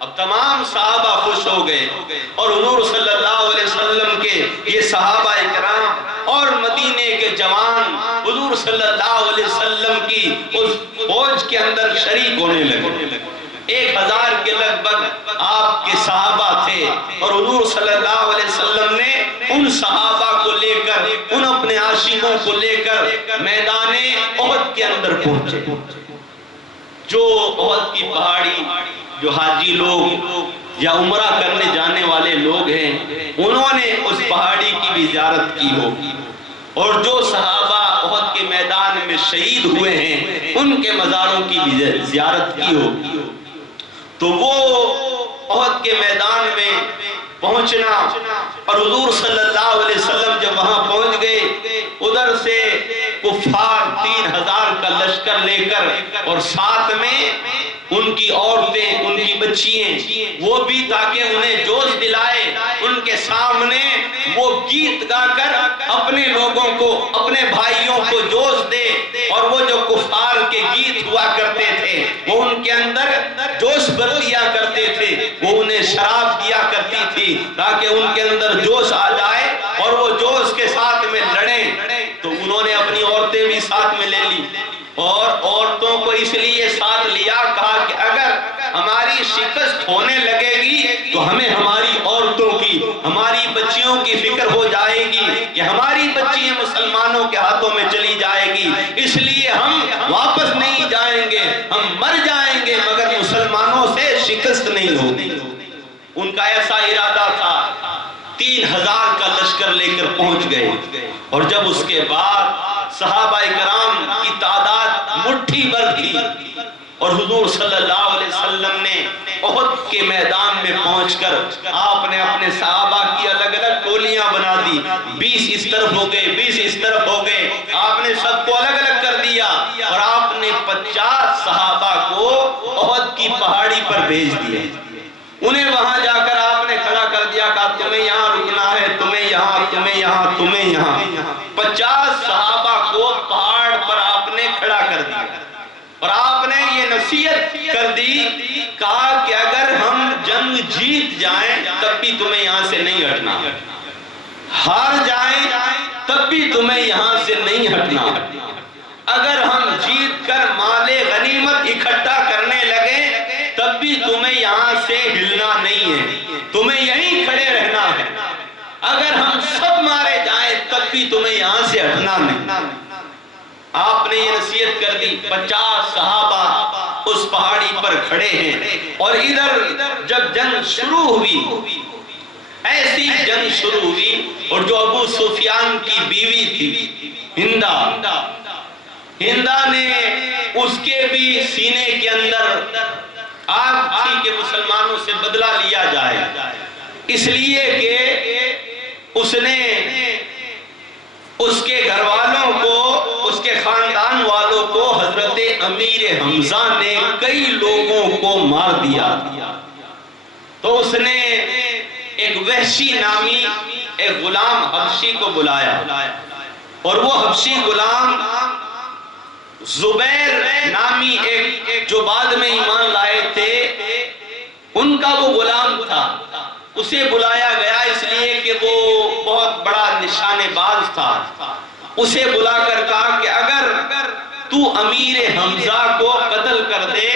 اب تمام صحابہ خوش ہو گئے، اور حضور صلی اللہ علیہ وسلم کے یہ صحابہ کرام اور مدینے کے جوان حضور صلی اللہ علیہ وسلم کی اس فوج کے اندر شریک ہونے لگے۔ 1000 کے لگ بھگ آپ کے صحابہ تھے، اور حضور صلی اللہ علیہ وسلم نے ان صحابہ کو لے کر، ان اپنے عاشقوں کو لے کر میدان احد کے اندر پہنچے۔ جو احد کی پہاڑی جو حاجی لوگ یا عمرہ کرنے جانے والے لوگ ہیں انہوں نے اس پہاڑی کی بھی زیارت کی ہوگی، اور جو صحابہ احد کے میدان میں شہید ہوئے ہیں ان کے مزاروں کی بھی زیارت کی ہوگی۔ تو وہ احد کے میدان میں پہنچنا، اور حضور صلی اللہ علیہ وسلم جب وہاں پہنچ گئے، ادھر سے کفار 3000 کا لشکر لے کر، اور ساتھ میں ان کی عورتیں، ان کی بچیاں، وہ بھی تاکہ انہیں جوش دلائے، ان کے سامنے وہ گیت گا کر اپنے لوگوں کو، اپنے بھائیوں کو جوش دے، اور وہ جو کفار کے گیت ہوا کرتے تھے وہ ان کے اندر جوش بھر دیا کرتے تھے، وہ انہیں شراب دیا کرتی تھی تاکہ ان کے اندر جوش آ جائے اور وہ جوش کے ساتھ میں لڑیں۔ تو انہوں نے اپنی عورتیں بھی ساتھ میں لے لی، اور عورتوں کو اس لیے ساتھ لیا، کہا کہ اگر ہماری شکست ہونے لگے گی تو ہمیں ہماری عورتوں کی، ہماری بچیوں کی فکر ہو جائے گی کہ ہماری بچیاں مسلمانوں کے ہاتھوں میں چلی جائے گی، اس لیے ہم واپس نہیں جائیں گے، ہم مر جائیں گے مگر مسلمانوں سے شکست نہیں ہوگی۔ ان کا ایسا ارادہ تھا۔ 3000 کا لشکر لے کر پہنچ گئے، اور جب اس کے بعد صحابہ کرام کی تعداد مٹھی بھر تھی، اور حضور صلی اللہ علیہ وسلم نے احد کے میدان میں پہنچ کر آپ نے اپنے صحابہ کی الگ الگ ٹولیاں بنا دی، 20 اس طرف ہو گئے، 20 اس طرف ہو گئے، آپ نے سب کو الگ الگ کر دیا، اور آپ نے 50 صحابہ کو احد کی پہاڑی پر بھیج دیے۔ انہیں وہاں جا کر آپ نے کھڑا کر دیا، کہا تمہیں یہاں رکنا ہے، تمہیں یہاں، تمہیں یہاں، تمہیں یہاں۔ 50 صحابہ کو پہاڑ پر آپ نے کھڑا کر دیا، اور آپ نے یہ نصیحت کر دی، کہا کہ اگر ہم جنگ جیت جائیں تب بھی تمہیں یہاں سے نہیں ہٹنا، ہار جائیں تب بھی تمہیں یہاں سے نہیں ہٹنا، اگر ہم جیت کر مال غنیمت اکٹھا کرنے لگے تب بھی تمہیں یہاں سے ہلنا نہیں ہے، تمہیں یہیں کھڑے رہنا ہے، اگر ہم سب مارے جائیں تب بھی تمہیں یہاں سے ہٹنا نہیں۔ آپ نے یہ نصیحت کر دی۔ 50 صحابہ اس پہاڑی پر کھڑے ہیں، اور ادھر جب جنگ شروع ہوئی، ایسی جنگ شروع ہوئی، اور جو ابو سفیان کی بیوی تھی ہندہ نے اس کے بھی سینے کے اندر آگ تھی کہ مسلمانوں سے بدلہ لیا جائے، اس لیے کہ اس نے اس کے گھر والوں کو، اس کے خاندان والوں کو حضرت امیر حمزہ نے کئی لوگوں کو مار دیا، تو اس نے ایک وحشی نامی ایک غلام حبشی کو بلایا، اور وہ حبشی غلام زبیر نامی ایک جو بعد میں ایمان لائے تھے، ان کا وہ غلام تھا۔ اسے بلایا گیا اس لیے کہ وہ بہت بڑا نشانے باز تھا۔ اسے بلا کر کہا کہ اگر تو امیر حمزہ کو قتل کر دے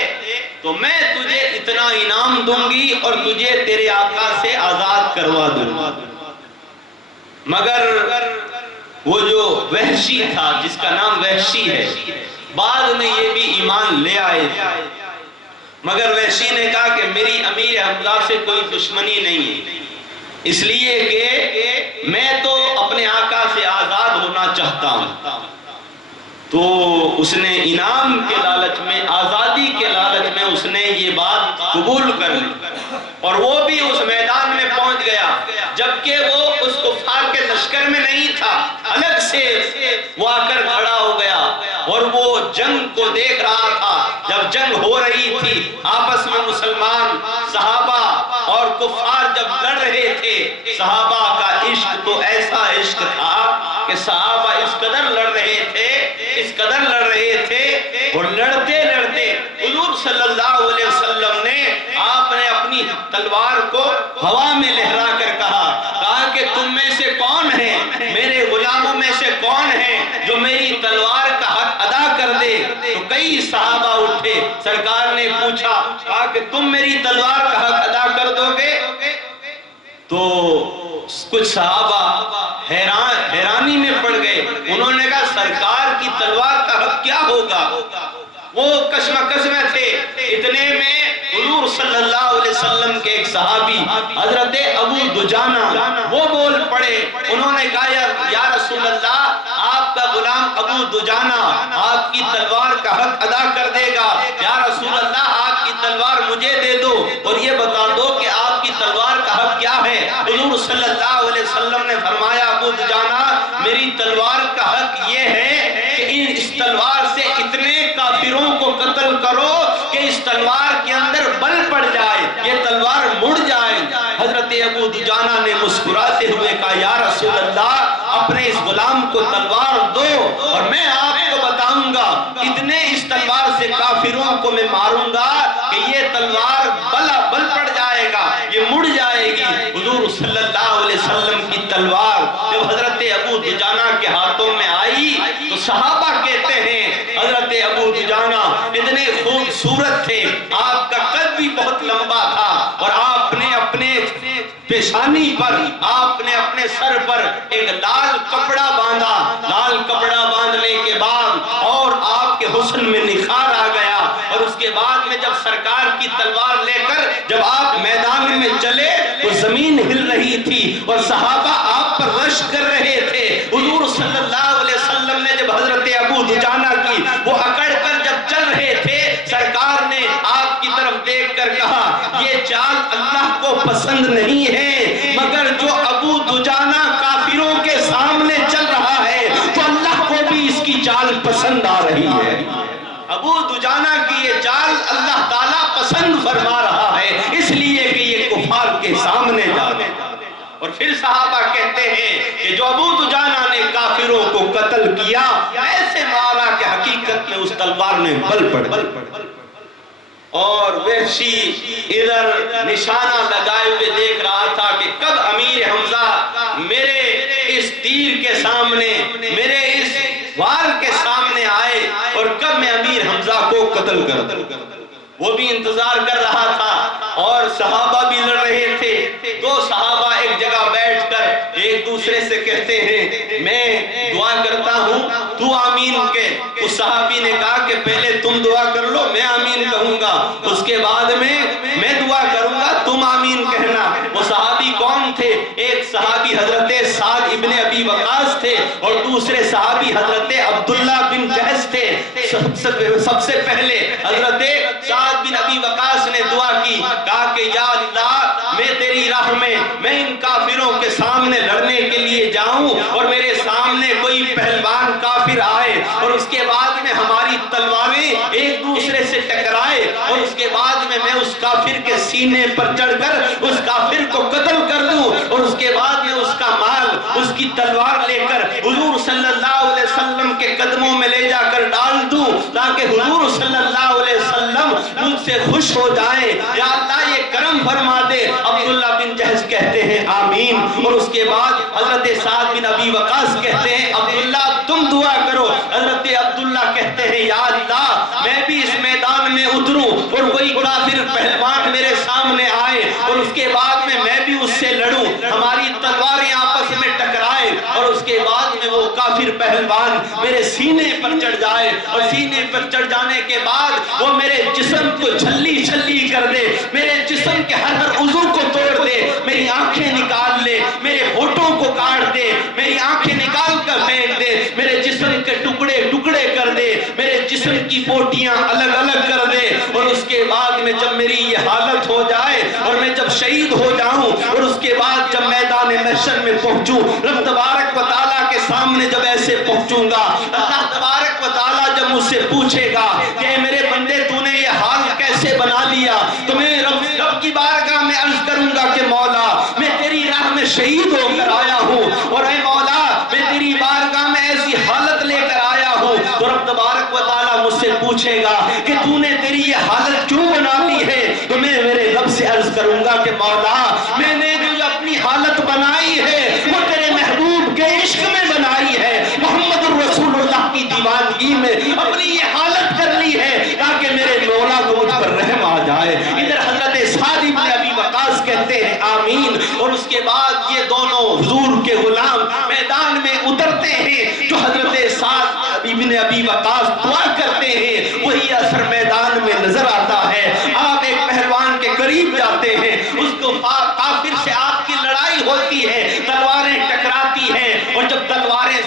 تو میں تجھے اتنا انعام دوں گی اور تجھے تیرے آقا سے آزاد کروا دوں گا۔ مگر وہ جو وحشی تھا، جس کا نام وحشی ہے، بعد میں یہ بھی ایمان لے آئے تھے، مگر وحشی نے کہا کہ میری امیر حمزہ سے کوئی دشمنی نہیں ہے، اس لیے کہ میں تو اپنے آقا سے آزاد ہونا چاہتا ہوں۔ تو اس نے انعام کے لالچ میں، آزادی کے لالچ میں اس نے یہ بات قبول کر لی، اور وہ بھی اس میدان میں پہنچ گیا، جبکہ وہ اس کفار کے لشکر میں نہیں تھا، الگ سے وہ آ کر کھڑا ہو گیا، اور وہ جنگ کو دیکھ رہا تھا۔ جب جنگ ہو رہی تھی آپس میں مسلمان صحابہ اور کفار جب لڑ رہے تھے، صحابہ کا عشق تو ایسا عشق تھا کہ صحابہ اس قدر لڑ رہے تھے، اس قدر لڑ رہے تھے، اور لڑتے لڑتے حضور صلی اللہ علیہ وسلم نے آپ نے اپنی تلوار کو ہوا میں لہرا کر کہا کہ تم میں سے کون ہے، میرے غلاموں میں سے کون ہے جو میری تلوار کا حق ادا کر دے؟ تو کئی صحابہ اٹھے، سرکار نے پوچھا، کہا کہ تم میری تلوار کا حق ادا کر دو گے؟ تو کچھ صحابہ حیرانی میں پڑ گئے، انہوں نے کہا سرکار کی تلوار کا حق کیا ہوگا؟ وہ کشمکش میں تھے۔ اتنے میں حضور صلی اللہ علیہ وسلم کے ایک صحابی حضرت ابو دجانہ وہ بول پڑے، انہوں نے کہا یا رسول اللہ، آپ کا غلام ابو دجانہ آپ کی تلوار کا حق ادا کر دے گا، یا رسول اللہ آپ کی تلوار مجھے دے دو اور یہ بتا دو کہ آپ کی تلوار کا حق کیا ہے۔ حضور صلی اللہ علیہ وسلم نے فرمایا ابو دجانہ میری تلوار کا حق یہ ہے کہ اس تلوار سے اتنے کافروں کو قتل کرو کہ اس تلوار کے اندر بل پڑ جائے، یہ تلوار مڑ جائے۔ حضرت ابو دجانہ نے مسکراتے ہوئے کہا یا رسول اللہ اپنے اس غلام کو تلوار دو اور میں آپ کو بتاؤں گا اتنے اس تلوار سے کافروں کو میں ماروں گا کہ یہ تلوار بل پڑ جائے گا، یہ مڑ جائے گی۔ حضور صلی اللہ علیہ وسلم کی تلوار جب حضرت ابو دجانہ کے ہاتھوں میں آئی تو صحابہ کہتے ہیں حضرت ابو دجانہ اتنے خوبصورت تھے، آپ کا قد بھی بہت لمبا تھا، اور آپ نے اپنے پیشانی پر، آپ نے اپنے سر پر ایک لال کپڑا باندھا، لال کپڑا باندھنے کے بعد اور آپ کے حسن میں نکھار آ گیا، اور اس کے بعد میں جب سرکار کی تلوار لے کر جب آپ میدان میں چلے تو زمین ہل رہی تھی اور صحابہ آپ پر رش کر رہے تھے۔ حضور صلی اللہ علیہ وسلم نے جب حضرت ابو دجانہ کی وہ اکڑ کر جب چل رہے تھے، سرکار نے آپ کی طرف دیکھ کر کہا یہ چال اللہ کو پسند نہیں ہے، مگر جو ابو دجانہ کافروں کے سامنے چل رہا ہے تو اللہ کو بھی اس کی چال پسند آ رہی ہے۔ ابو دجانہ کی یہ چال اللہ تعالیٰ پسند فرما رہا ہے، اس لیے کہ یہ کفار کے سامنے جا رہا ہے۔ اور پھر صحابہ کہتے ہیں کہ جو ابو دجانہ نے کافروں کو قتل کیا ایسے مارا کہ حقیقت میں اس تلوار نے بل پڑ دی، اور وحشی ادھر نشانہ لگائے ہوئے دیکھ رہا تھا کہ کب امیر حمزہ میرے اس تیر کے سامنے، میرے اس وار کے سامنے آئے اور کب میں امیر حمزہ کو قتل کر دوں۔ وہ بھی انتظار کر رہا تھا اور صحابہ بھی لڑ رہے تھے۔ دو صحابہ ایک جگہ بیٹھ کر ایک دوسرے سے کہتے ہیں میں دعا کرتا ہوں تو آمین کہ۔ اس صحابی نے کہا کہ پہلے تم دعا کر لو میں آمین کہوں گا، اس کے بعد میں دعا کروں گا تم آمین کہنا۔ وہ صحابی کون تھے؟ ایک صحابی حضرت سعد ابن ابی وقاص تھے اور دوسرے صحابی حضرت عبداللہ بن جہش تھے۔ سب سے پہلے حضرت سعد بن ابی وقاص نے دعا کی، کہا کہ یا اللہ میں تیری راہ میں ان کافروں کے سامنے لڑنے کے لیے جاؤں اور میرے سامنے کوئی پہلوان کافر آئے اور اس کے بعد میں ہماری تلواریں ایک دوسرے سے ٹکرائے اور اس کے بعد میں اس کافر کے سینے پر چڑھ کر اس کافر کو قتل کر دوں اور اس کے بعد میں اس کا مال کی تلوار لے کر حضور صلی اللہ علیہ وسلم کے قدموں میں لے جا کر ڈال دوں تاکہ حضور صلی اللہ علیہ وسلم مجھ سے خوش ہو جائیں. یا اللہ یہ کرم فرما دے. عبداللہ بن جہش کہتے ہیں آمین. اور اس کے بعد حضرت سعد بن ابی وقاص کہتے ہیں عبداللہ تم دعا کرو. حضرت عبداللہ کہتے ہیں یا اللہ میں بھی اس میدان میں اتروں اور کوئی کافر پہلوان میرے سامنے آئے اور اس کے بعد میں بھی اس سے لڑوں, ہماری تلواریں آپس میں ٹکرائے اور اس کے بعد میں وہ کافر پہلوان میرے سینے پر چڑھ جائے اور سینے پر چڑھ جانے کے بعد وہ میرے جسم کو چھلی چھلی کر دے, میرے جسم کے ہر عضو کو توڑ دے, میری آنکھیں نکال لے, میرے ہونٹوں کو کاٹ دے, میری آنکھیں نکال کر پھینک دے, میرے جسم کے ٹکڑے ٹکڑے کر دے, میرے جسم کی بوٹیاں الگ الگ کر دے. اور اس کے بعد میں جب میری یہ حالت ہو جائے اور میں جب شہید ہو جاؤں اور اس کے بعد جب میدان محشر میں پہنچوں, رب تبارک و تعالیٰ کے سامنے جب ایسے پہنچوں گا, اللہ تبارک و تعالیٰ جب مجھ سے پوچھے گا کہ میرے بندے تو نے یہ حال کیسے بنا لیا, تو میں رب کی بارگاہ میں عرض کروں گا کہ مولا میں تیری راہ میں شہید ہو کر آیا ہوں اور اے مولا میں تیری بارگاہ میں ایسی حالت لے کر آیا ہوں. تو رب تبارک و تعالیٰ مجھ سے پوچھے گا کہ تو نے تیری یہ حالت کیوں بنا لی ہے, تو میں میرے رب سے عرض کروں گا کہ مولا میں نے جو اپنی حالت بنائی ہے وہ تیرے محبوب کے عشق میں بنائی ہے, محمد الرسول اللہ کی دیوانگی میں اپنی یہ حالت کر لی ہے تاکہ میرے مولا کو مجھ پر رحم آ جائے. ادھر حضرت سعد بن ابی وقاص کہتے ہیں آمین. اور اس کے بعد یہ دونوں حضور کے غلام میدان میں اترتے ہیں. جو حضرت سعد بن ابی وقاص دعا کرتے ہیں وہی اثر میدان میں نظر آتا ہے. آپ ایک پہلوان کے قریب جاتے ہیں, اس کو کافر سے آپ کی لڑائی ہوتی ہے, تلواریں ٹکراتی ہیں, اور جب تلواریں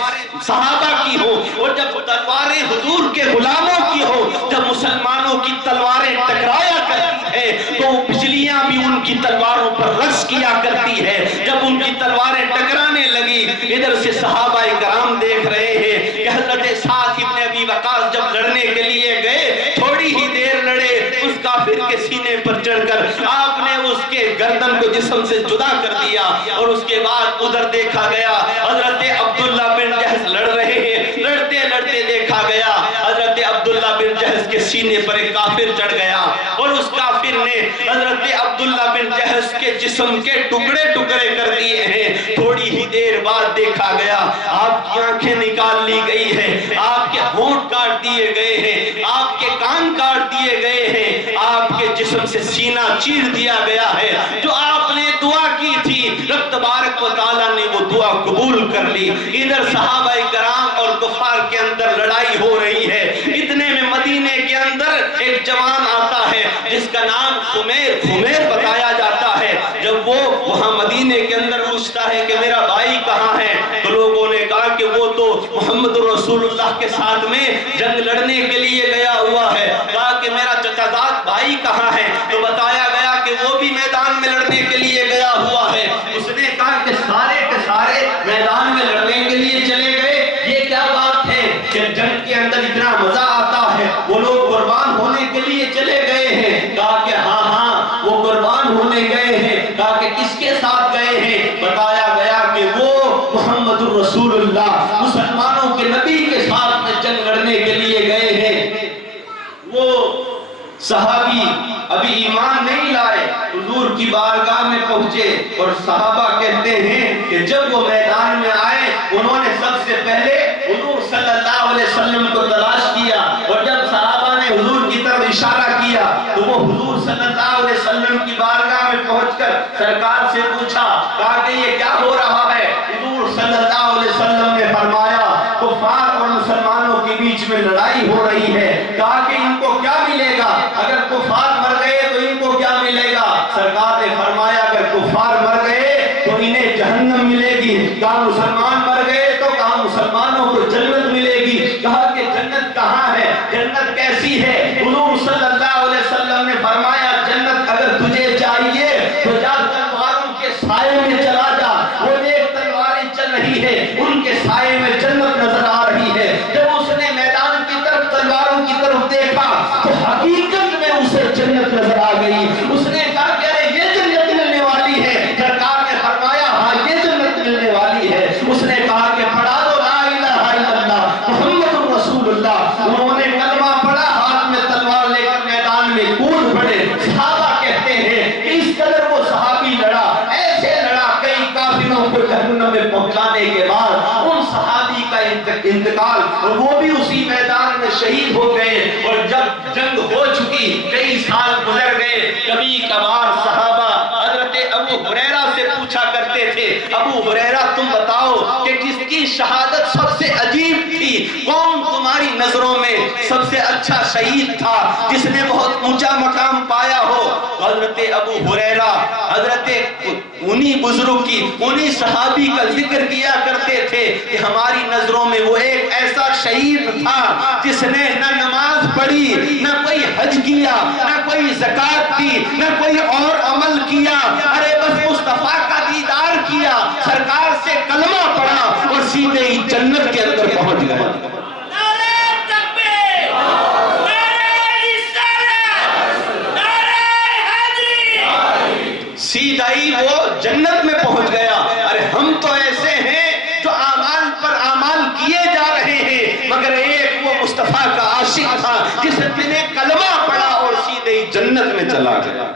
صحابہ کی ہو اور جب تلواریں حضور کے غلاموں کی ہو, جب مسلمانوں کی تلواریں ٹکرایا کرتی ہے تو بجلیاں بھی ان کی تلواروں پر رقص کیا کرتی ہے. جب ان کی تلواریں ٹکرانے لگی, ادھر سے صحابہ کرام دیکھ رہے ہیں کہ حضرت سعد بن ابی وقاص جب لڑنے کے لیے گئے تھوڑی ہی دیر لڑے, اس کافر کے سینے پر چڑھ کر آپ نے اس کے گردن کو جسم سے جدا کر دیا. اور اس کے بعد ادھر دیکھا گیا حضرت عبداللہ بن جہش لڑ رہے ہیں, لڑتے لڑتے دیکھا گیا حضرت عبداللہ بن جہش کے سینے پر ایک کافر چڑھ گیا اور اس کافر نے حضرت عبداللہ بن جہش کے جسم کے ٹکڑے ٹکڑے کر دیے ہیں. تھوڑی ہی دیر بعد دیکھا گیا آپ کی آنکھیں نکال لی گئی ہے, آپ کے ہونٹ کاٹ دیے گئے ہیں, آپ کے کان کاٹ دیے گئے ہیں, آپ کے جسم سے سینہ چیر دیا گیا ہے. جو آپ نے دعا کی تھی رب تبارک و تعالیٰ نے وہ دعا قبول کر لی. ادھر صحابہ کرام اور کفار کے اندر لڑائی ہو رہی ہے. اتنے میں مدینے کے اندر ایک جوان آتا ہے جس کا نام خمیر بتایا جاتا ہے. جب وہ وہاں مدینے کے اندر پوچھتا ہے کہ میرا بھائی کہاں ہے, تو لوگوں نے کہا کہ وہ تو محمد رسول اللہ کے ساتھ میں جنگ لڑنے کے لیے گیا ہوا ہے. کہا کہ میرا چچا زاد بھائی کہاں ہے, تو بتایا گیا کہ وہ بھی میدان میں لڑنے کے لیے گیا ہوا ہے. اس نے کہا کہ سارے کے سارے میدان میں لڑنے کے لیے چلے گئے, یہ کیا بات ہے کہ جنگ کے اندر اتنا مزہ آتا ہے, وہ لوگ قربان ہونے کے لیے چلے گئے ہیں. کہا کہ ہاں ہاں وہ قربان ہونے گئے ہیں. کہا کہ کس کے ساتھ گئے ہیں, بتایا گیا کہ وہ محمد الرسول اللہ مسلمانوں کے نبی کے ساتھ میں جنگ لڑنے کے لیے گئے ہیں. وہ صحابی ابھی ایمان نہیں لائے, حضور کی بارگاہ میں پہنچے اور صحابہ کہتے ہیں کہ جب وہ میدان میں آئے انہوں نے سب سے پہلے حضور صلی اللہ علیہ وسلم کو تلاش کیا, اور جب صحابہ نے حضور کی طرف اشارہ کیا تو وہ حضور صلی اللہ علیہ وسلم کی بارگاہ میں پہنچ کر سرکار سے پوچھا, کہا کہ یہ کیا ہو رہا ہے. حضور صلی اللہ علیہ وسلم نے فرمایا کفار اور مسلمانوں کے بیچ میں لڑائی ہو رہی ہے. کہا کہ ان کو کیا ملے گا, اگر کفار مر گئے تو ان کو کیا ملے گا. سرکار نے فرمایا اگر کفار مر گئے تو انہیں جہنم ملے گی. کہا مسلمان مر گئے تو کہا مسلمانوں کو جنت ملے گی. کہا کہ جنت کہاں ہے, جنت کیسی ہے. حضور صلی اللہ علیہ وسلم نے فرمایا جنت اگر تجھے چاہیے تو جا تلواروں کے سائے میں چلا جا, وہ ایک تلواریں چل رہی ہے ان کے سائے میں جنت نظر آ رہی ہے. جب اس نے میدان کی طرف تلواروں کی طرف دیکھا تو حقیقت میں اسے جنت نظر آ گئی. اس نے کہا کہ ارے یہ جنت ملنے والی ہے. سرکار نے فرمایا ہاں یہ جنت ملنے والی ہے. اس جانے کے بعد ان صحابی کا انتقال، اور وہ بھی اسی میدان میں شہید ہو گئے۔ اور جب جنگ ہو چکی، کئی سال گزر گئے، کبھی کبھار صحابہ حضرت ابو ہریرہ سے پوچھا کرتے تھے، ابو ہریرہ تم بتاؤ کہ جس کی شہادت سب سے عجیب تھی، کون تمہاری نظروں میں سب سے اچھا شہید تھا، جس نے بہت اونچا مقام پایا ہو؟ حضرت ابو ہریرہ حضرت انہی بزرگ کی، انہی صحابی کا ذکر کیا کرتے تھے کہ ہماری نظروں میں وہ ایک ایسا شہید تھا جس نے نہ نماز پڑھی، نہ کوئی حج کیا، نہ کوئی زکوٰۃ دی، نہ کوئی اور عمل کیا، ارے بس مصطفیٰ کا دیدار کیا، سرکار سے کلمہ پڑھا اور سیدھے ہی جنت کے اندر پہنچ گیا۔ سیدھا ہی وہ جنت میں پہنچ گیا۔ ارے ہم تو ایسے ہیں جو اعمال پر اعمال کیے جا رہے ہیں، مگر ایک وہ مصطفیٰ کا عاشق تھا جس نے کلمہ پڑھا اور سیدھے ہی جنت میں چلا گیا۔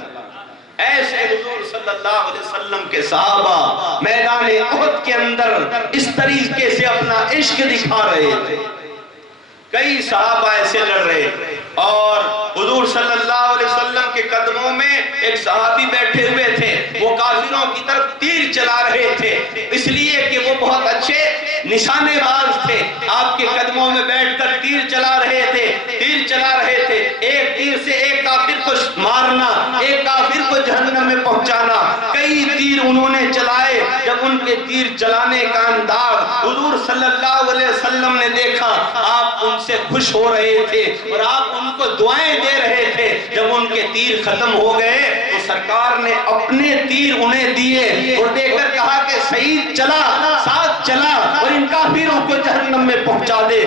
ایسے حضور صلی اللہ علیہ وسلم کے صحابہ میدان احد کے اندر اس طریقے سے اپنا عشق دکھا رہے تھے۔ کئی صحابہ ایسے لڑ رہے تھے، اور حضور صلی اللہ علیہ وسلم کے قدموں میں ایک صحابی بیٹھے ہوئے تھے، وہ کافروں کی طرف تیر چلا رہے تھے، اس لیے کہ وہ بہت اچھے نشانے باز تھے، آپ کے قدموں میں بیٹھ کر تیر چلا رہے تھے، تیر چلا رہے تھے، ایک تیر سے ایک کافر کو مارنا، ایک کافر کو جہنم میں پہنچانا۔ کئی تیر انہوں نے چلائے، جب ان کے تیر چلانے کا انداز حضور صلی اللہ علیہ وسلم نے دیکھا، آپ ان سے خوش ہو رہے تھے اور آپ ان کو دعائیں دے رہے تھے۔ جب ان کے تیر ختم ہو گئے تو سرکار نے اپنے تیر انہیں دیے اور دے کر کہا کہ شہید چلا، ساتھ چلا اور ان کافروں کو جہنم میں پہنچا دے۔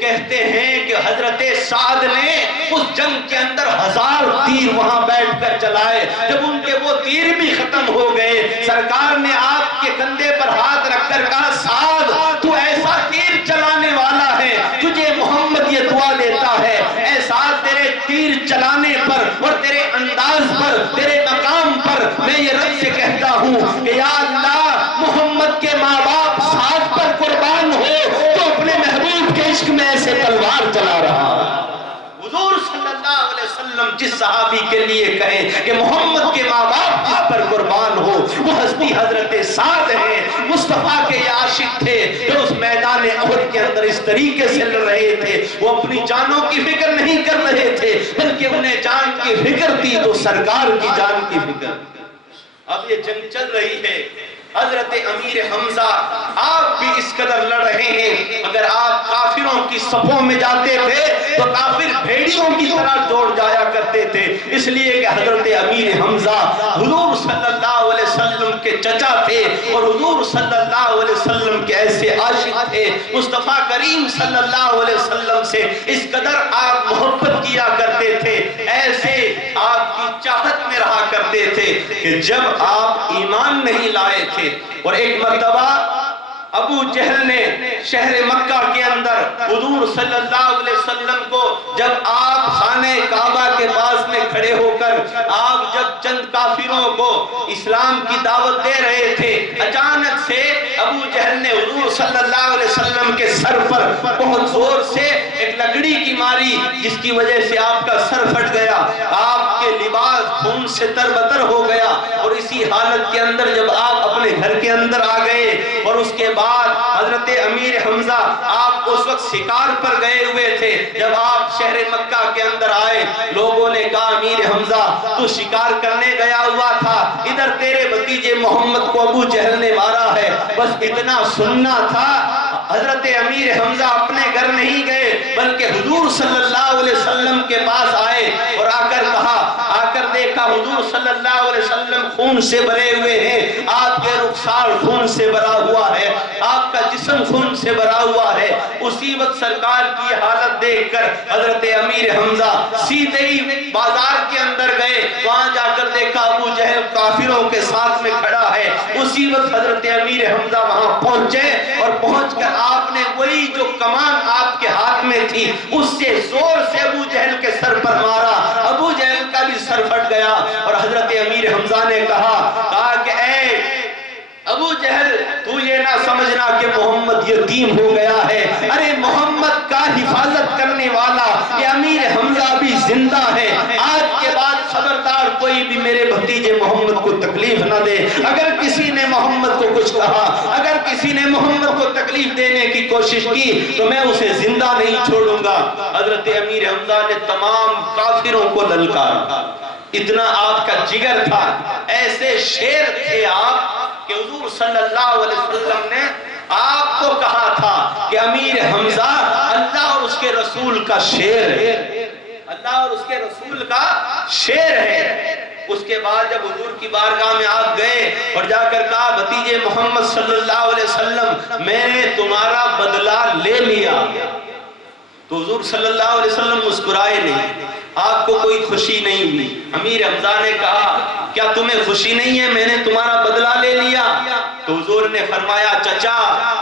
کہتے ہیں کہ حضرت سعد نے اس جنگ کے اندر 1000 تیر وہاں بیٹھ کر چلائے۔ جب ان کے وہ تیر بھی ختم ہو گئے، سرکار نے آپ کے کندھے پر ہاتھ رکھ کر کہا، سعد تو ایسا تیر چلانے والا ہے، تجھے محمد یہ دعا دیتا ہے، اے سعد تیرے تیر چلانے پر اور تیرے انداز پر، تیرے مقام پر میں یہ رب سے کہتا ہوں کہ یا اللہ، محمد کے ماں باپ سعد پر قربان ہو تو اپنے محبوب کے عشق میں ایسے تلوار چلا رہا۔ حضور صلی اللہ علیہ وسلم جس صحابی کے لیے کہیں کہ محمد کے ماں باپ جس پر قربان ہو، وہ ہستی حضرت سعد ہے، مصطفیٰ کے یہ عاشق تھے جو اس میدان احد کے اندر اس طریقے سے لڑ رہے تھے۔ وہ اپنی جانوں کی فکر نہیں کر رہے تھے، بلکہ انہیں جان کی فکر تھی تو سرکار کی جان کی فکر۔ اب یہ جنگ چل رہی ہے، حضرت امیر حمزہ آپ بھی اس قدر لڑ رہے ہیں، اگر آپ کافروں کی صفوں میں جاتے تھے تو کافر بھیڑیوں کی طرح دوڑ جایا کرتے تھے، اس لیے کہ حضرت امیر حمزہ حضور صلی اللہ علیہ وسلم کے چچا تھے اور حضور صلی اللہ علیہ وسلم کے ایسے عاشق تھے، مصطفیٰ کریم صلی اللہ علیہ وسلم سے اس قدر آپ محبت کیا کرتے تھے، ایسے آپ کی چاہت میں رہا کرتے تھے کہ جب آپ ایمان نہیں لائے تھے اور ایک مرتبہ ابو جہل نے شہر مکہ کے اندر حضور صلی اللہ علیہ وسلم کو، جب آپ خانہ کعبہ کے پاس میں کھڑے ہو کر آپ جب چند کافروں کو اسلام کی دعوت دے رہے تھے، اچانک سے ابو جہل نے حضور صلی اللہ علیہ وسلم کے سر پر بہت زور سے ایک لکڑی کی ماری، جس کی وجہ سے آپ کا سر پھٹ گیا، آپ کے لباس خون سے تربتر ہو گیا، اور اسی حالت کے اندر جب آپ اپنے گھر کے اندر آ گئے اور اس کے بعد حضرت امیر حمزہ آپ اس وقت شکار پر گئے ہوئے تھے، جب آپ شہر مکہ کے اندر آئے لوگوں نے کہا امیر حمزہ تو شکار کرنے گیا ہوا تھا، ادھر تیرے بھتیجے محمد کو ابو جہل نے مارا ہے، بس اتنا سننا تھا۔ حضرت امیر حمزہ اپنے گھر نہیں گئے بلکہ حضور صلی اللہ علیہ وسلم کے پاس آئے اور آ کر کہا، آ کر دیکھا حضور صلی اللہ علیہ وسلم خون سے بھرے ہوئے ہیں، آپ کے رخسار خون سے بھرا ہوا ہے، آپ کا جسم خون سے بھرا ہوا ہے۔ اسی وقت سرکار کی حالت دیکھ کر حضرت امیر حمزہ سیدھے ہی بازار کے اندر گئے، وہاں جا کر دیکھا ابو جہل کافروں کے ساتھ میں کھڑا ہے۔ اسی وقت حضرت امیر حمزہ وہاں پہنچے اور پہنچ کر آپ نے وہی جو کمان آپ کے ہاتھ میں تھی اس سے زور سے ابو جہل کے سر پر مارا، ابو جہل کا بھی سر پھٹ گیا، اور حضرت امیر حمزہ نے کہا کہ اے ابو جہل تو یہ نہ سمجھ سمجھنا کہ محمد یتیم ہو گیا ہے، ارے محمد کا حفاظت کرنے والا یہ امیر حمزہ بھی زندہ ہے۔ آج کے بعد خبردار کوئی بھی میرے بھتیجے محمد کو تکلیف نہ دے۔ اگر کسی نے محمد کو کچھ کہا، اگر کسی نے محمد کو تکلیف دینے کی کوشش کی تو میں اسے زندہ نہیں چھوڑوں گا۔ حضرت امیر حمزہ نے تمام کافروں کو للکارا، اتنا آپ کا جگر تھا، ایسے شیر تھے آپ کہ حضور صلی اللہ علیہ وسلم نے آپ کو کہا تھا کہ امیر حمزہ اللہ اور اس کے رسول کا شیر ہے، اللہ اور اس کے رسول کا شیر ہے۔ اس کے بعد جب حضور کی بارگاہ میں آپ گئے اور جا کر کہا بھتیجے محمد صلی اللہ علیہ وسلم میں نے تمہارا بدلہ لے لیا، تو حضور صلی اللہ علیہ وسلم مسکرائے نہیں، آپ کو کوئی خوشی نہیں ہوئی۔ امیر حمزہ نے کہا کیا تمہیں خوشی نہیں ہے میں نے تمہارا بدلہ لے لیا؟ تو حضور نے فرمایا چچا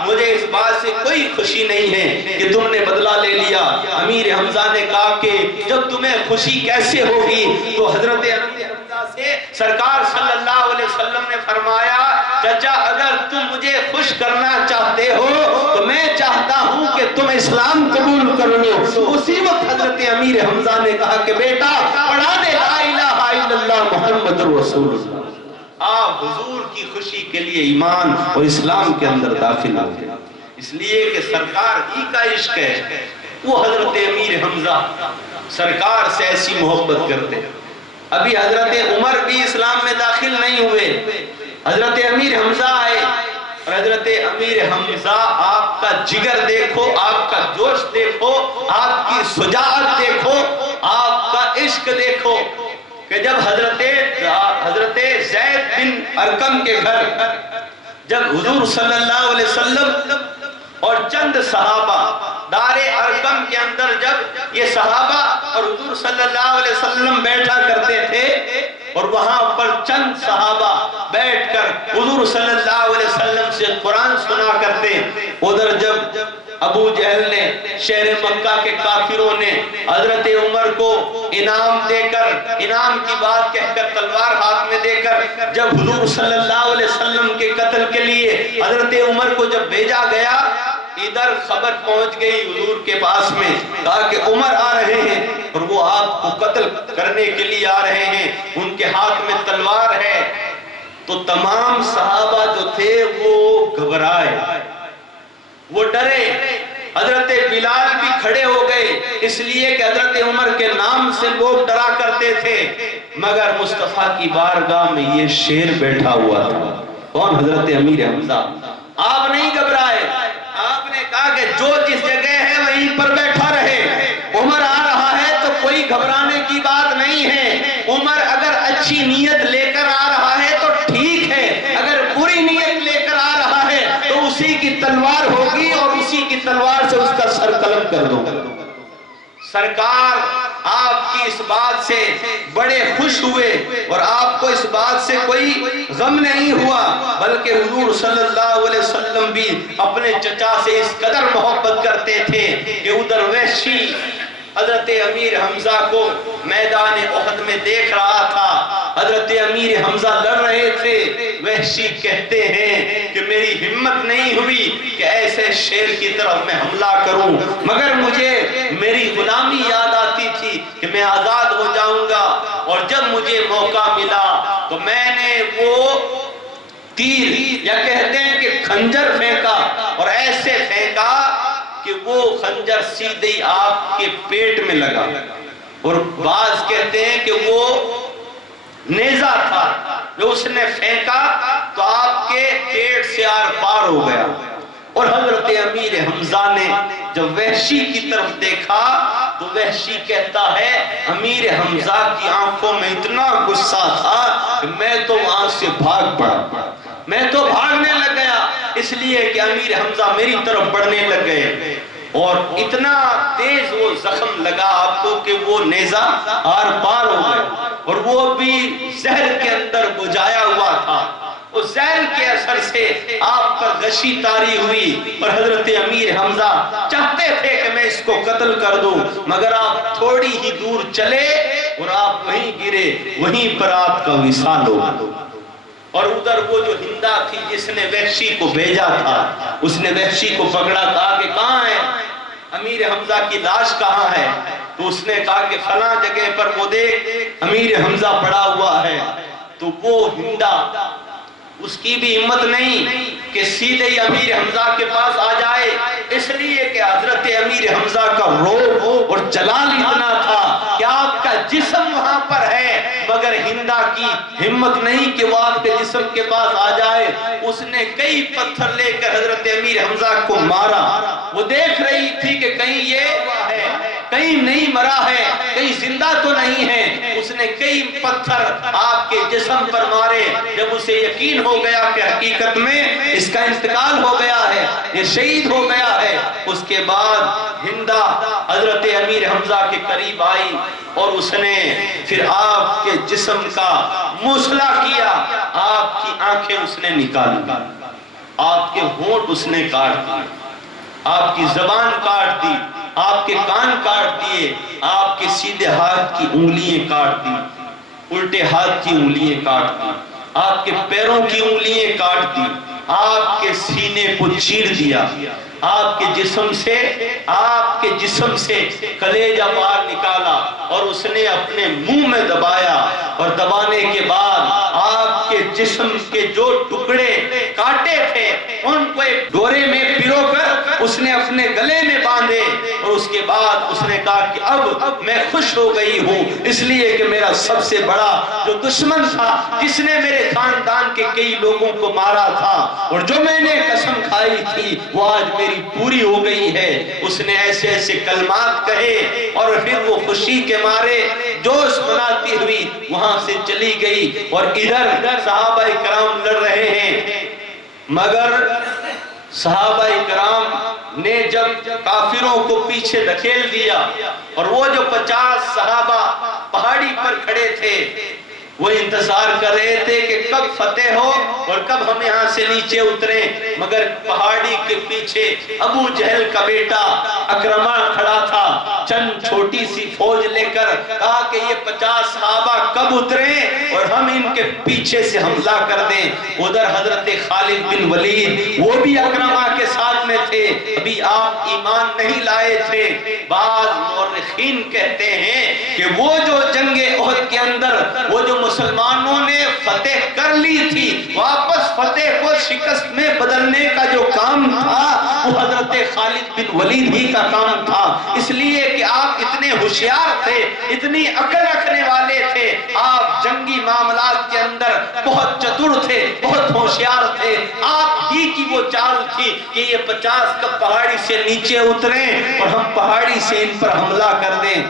مجھے اس بات سے کوئی خوشی نہیں ہے کہ تم نے بدلہ لے لیا۔ امیر حمزہ نے کہا کہ جب تمہیں خوشی کیسے ہوگی؟ تو حضرت امیر حمزہ سے سرکار صلی اللہ علیہ وسلم نے فرمایا چچا اگر تم مجھے خوش کرنا چاہتے ہو تو میں چاہتا ہوں کہ تم اسلام قبول کر لو۔ اسی وقت حضرت امیر حمزہ نے کہا کہ بیٹا پڑھا دے لا الہ الا اللہ محمد رسول اللہ۔ آپ حضور کی خوشی کے لیے ایمان اور اسلام کے اندر داخل ہو گئے، اس لیے کہ سرکار ہی کا عشق ہے۔ وہ حضرت امیر حمزہ سرکار سے ایسی محبت کرتے ہیں۔ ابھی حضرت عمر بھی اسلام میں داخل نہیں ہوئے، حضرت امیر حمزہ آئے، اور حضرت امیر حمزہ آپ کا جگر دیکھو، آپ کا جوش دیکھو، آپ کی شجاعت دیکھو، آپ کا عشق دیکھو کہ جب حضرت زید بن ارقم کے گھر جب حضور صلی اللہ علیہ وسلم اور چند صحابہ دار ارقم کے اندر جب یہ صحابہ اور حضور صلی اللہ علیہ وسلم بیٹھا کرتے تھے اور وہاں پر چند صحابہ بیٹھ کر حضور صلی اللہ علیہ وسلم سے قرآن سنا کرتے، ادھر جب ابو جہل نے شہر مکہ کے کافروں نے حضرت عمر کو انعام دے کر، انعام کی بات کہہ کر تلوار ہاتھ میں دے کر جب حضور صلی اللہ علیہ وسلم کے قتل کے لیے حضرت عمر کو جب بھیجا گیا، ادھر خبر پہنچ گئی حضور کے پاس میں، کہا کہ عمر آ رہے ہیں اور وہ آپ کو قتل کرنے کے لیے آ رہے ہیں، ان کے ہاتھ میں تلوار ہے۔ تو تمام صحابہ جو تھے وہ گھبرائے، وہ ڈرے، حضرت بلال بھی کھڑے ہو گئے، اس لیے کہ حضرت عمر کے نام سے لوگ ڈرا کرتے تھے، مگر مصطفیٰ کی بارگاہ میں یہ شیر بیٹھا ہوا تھا، کون؟ حضرت امیر حمزہ۔ آپ نہیں گھبرائے، آپ نے کہا کہ جو جس جگہ ہے وہیں پر بیٹھا رہے، عمر آ رہا ہے تو کوئی گھبرانے کی بات نہیں ہے، عمر اگر اچھی نیت لے کر آ رہا ہے تو ٹھیک ہے، اگر بری نیت لے کر آ رہا ہے تو اسی کی تلوار ہوگی اور اسی کی تلوار سے اس کا سر قلم کر دو۔ سرکار آپ کی اس بات سے بڑے خوش ہوئے اور آپ کو اس بات سے کوئی غم نہیں ہوا، بلکہ حضور صلی اللہ علیہ وسلم بھی اپنے چچا سے اس قدر محبت کرتے تھے کہ ادھر وحشی حضرت امیر حمزہ کو میدان احد میں دیکھ رہا تھا، حضرت امیر حمزہ لڑ رہے تھے، وحشی کہتے ہیں کہ میری ہمت نہیں ہوئی کہ ایسے شیر کی طرف میں حملہ کروں، مگر مجھے میری غلامی یاد آتی تھی کہ میں آزاد ہو جاؤں گا، اور جب مجھے موقع ملا تو میں نے وہ تیر یا کہتے ہیں کہ خنجر پھینکا، اور ایسے پھینکا کہ وہ خنجر سیدھے آپ کے پیٹ میں لگا، اور بعض کہتے ہیں کہ وہ نیزہ تھا جو اس نے پھینکا تو آپ کے پیٹ سے آر پار ہو گیا۔ اور حضرت امیر حمزہ نے جب وحشی کی طرف دیکھا تو وحشی کہتا ہے امیر حمزہ کی آنکھوں میں اتنا غصہ تھا کہ میں تو وہاں سے بھاگ پڑا، میں تو بھاگنے لگ گیا، اس لیے کہ امیر حمزہ میری طرف بڑھنے لگ گئے، اور اتنا تیز وہ زخم لگا آپ کو کہ وہ نیزہ آر پار ہو گیا، اور وہ بھی زہر کے اندر بجھایا ہوا تھا، اس زہر کے اثر سے آپ پر غشی طاری ہوئی، اور حضرت امیر حمزہ چاہتے تھے کہ میں اس کو قتل کر دوں، مگر آپ تھوڑی ہی دور چلے اور آپ وہیں گرے، وہیں پر آپ کا وصال ہو، اور ادھر وہ جو ہندا تھی جس نے وحشی کو بھیجا تھا، اس نے وحشی کو پکڑا، کہا کہ کہاں ہے امیر حمزہ کی لاش کہاں ہے؟ تو اس نے کہا کہ فلاں جگہ پر وہ دیکھ امیر حمزہ پڑا ہوا ہے۔ تو وہ ہندا، اس کی بھی ہمت نہیں کہ سیدھے ہی امیر حمزہ کے پاس آ جائے، اس لیے کہ حضرت امیر حمزہ کا روح اور جلال اتنا تھا کہ آپ کا جسم وہاں پر ہے، مگر ہندا کی ہمت نہیں کہ وہ آپ کے جسم کے پاس آ جائے۔ اس نے کئی پتھر لے کر حضرت امیر حمزہ کو مارا۔ وہ دیکھ رہی تھی کہ کہیں یہ ہوا ہے، کہیں نہیں مرا ہے، کہیں زندہ تو نہیں ہے۔ اس نے کئی پتھر آپ کے جسم پر مارے۔ جب اسے یقین ہو گیا کہ حقیقت میں اس کا انتقال ہو گیا ہے، یہ شہید ہو گیا ہے، اس کے بعد ہندا حضرت امیر حمزہ کے قریب آئی اور اس نے پھر آپ کے جسم کا موصلہ کیا۔ آپ کی آنکھیں اس نے نکالی، آپ کے ہونٹ اس نے کاٹ دیے، آپ کی زبان کاٹ دی، آپ کے کان کاٹ دیے، آپ کے سیدھے ہاتھ کی انگلیاں کاٹ دی، الٹے ہاتھ کی انگلیاں کاٹ دی، آپ کے پیروں کی انگلیاں کاٹ دی، آپ کے سینے کو چیر دیا، آپ کے جسم سے کلیجہ باہر نکالا اور اس نے اپنے منہ میں دبایا، اور دبانے کے بعد آپ کے جسم کے جو ٹکڑے کاٹے تھے ان کو ایک ڈورے میں پرو کر اس نے اپنے گلے میں باندھے، اور اس کے بعد اس نے کہا کہ اب میں خوش ہو گئی ہوں، اس لیے کہ میرا سب سے بڑا جو دشمن تھا جس نے میرے خاندان کے کئی لوگوں کو مارا تھا اور جو میں نے قسم کھائی تھی وہ آج میری پوری ہو گئی ہے۔ اس نے ایسے ایسے کلمات کہے اور پھر وہ خوشی کے مارے جوش بناتی ہوئی وہاں سے چلی گئی، اور ادھر صحابہ کرام لڑ رہے ہیں۔ مگر صحابہ کرام نے جب کافروں کو پیچھے دھکیل دیا اور وہ جو 50 صحابہ پہاڑی پر کھڑے تھے وہ انتظار کر رہے تھے کہ کب فتح ہو اور کب ہم یہاں سے نیچے اتریں، مگر پہاڑی کے پیچھے ابو جہل کا بیٹا اکرمہ کھڑا تھا چند چھوٹی سی فوج لے کر، کہا کہ یہ 50 صحابہ کب اتریں اور ہم ان کے پیچھے سے حملہ کر دیں۔ ادھر حضرت خالد بن ولید وہ بھی اکرمہ کے ساتھ میں تھے، ابھی آپ ایمان نہیں لائے تھے۔ بعض مورخین کہتے ہیں کہ وہ جو جنگ احد کے اندر وہ جو مسلمانوں نے فتح کر لی تھی، واپس فتح کو شکست میں بدلنے کا جو کام تھا وہ حضرت خالد بن ولید ہی کا کام تھا، اس لیے کہ آپ اتنے ہوشیار تھے، اتنی عقل رکھنے والے تھے، آپ جنگی معاملات کے اندر بہت چتر تھے، بہت ہوشیار تھے۔ آپ ہی کی وہ چال تھی کہ یہ 50 کب پہاڑی سے نیچے اتریں اور ہم پہاڑی سے ان پر حملہ کر دیں۔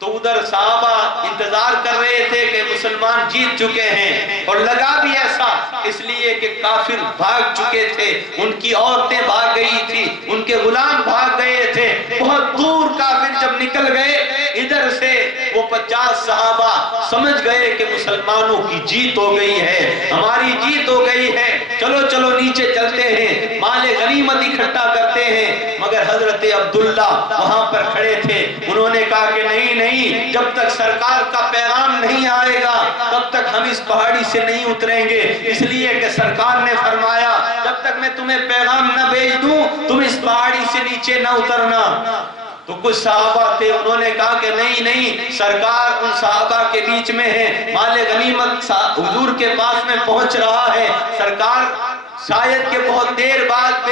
تو ادھر صحابہ انتظار کر رہے تھے کہ مسلمان جیت چکے ہیں، اور لگا بھی ایسا، اس لیے کہ کافر بھاگ چکے تھے، ان کی عورتیں بھاگ گئی تھی، ان کے غلام بھاگ گئے تھے، بہت دور کافر جب نکل گئے ادھر سے وہ 50 صحابہ سمجھ گئے کہ مسلمانوں کی جیت ہو گئی ہے، ہماری جیت ہو گئی ہے، چلو چلو نیچے چلتے ہیں، مال غنیمت اکٹھا کرتے ہیں۔ مگر حضرت عبداللہ وہاں پر کھڑے تھے، انہوں نے کہا کہ نہیں، جب تک سرکار کا پیغام نہیں آئے گا تب تک ہم اس پہاڑی سے نہیں اتریں گے، اس لیے کہ سرکار نے فرمایا جب تک میں تمہیں پیغام نہ بھیج دوں تم اس پہاڑی سے نیچے نہ اترنا۔ تو کچھ صحابہ تھے، انہوں نے کہا کہ نہیں، سرکار ان صحابہ کے بیچ میں ہے، مال غنیمت حضور کے پاس میں پہنچ رہا ہے، سرکار شاید کہ بہت دیر بعد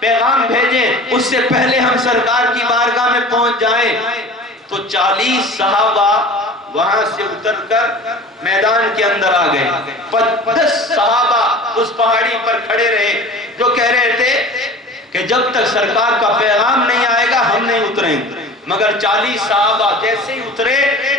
پیغام بھیجیں، اس سے پہلے ہم سرکار کی بارگاہ میں پہنچ جائیں۔ تو 40 صحابہ وہاں سے اتر کر میدان کے اندر آ گئے، 10 صحابہ اس پہاڑی پر کھڑے رہے جو کہہ رہے تھے کہ جب تک سرکار کا پیغام نہیں آئے گا ہم نہیں اتریں گے۔ مگر 40 صحابہ جیسے ہی اترے،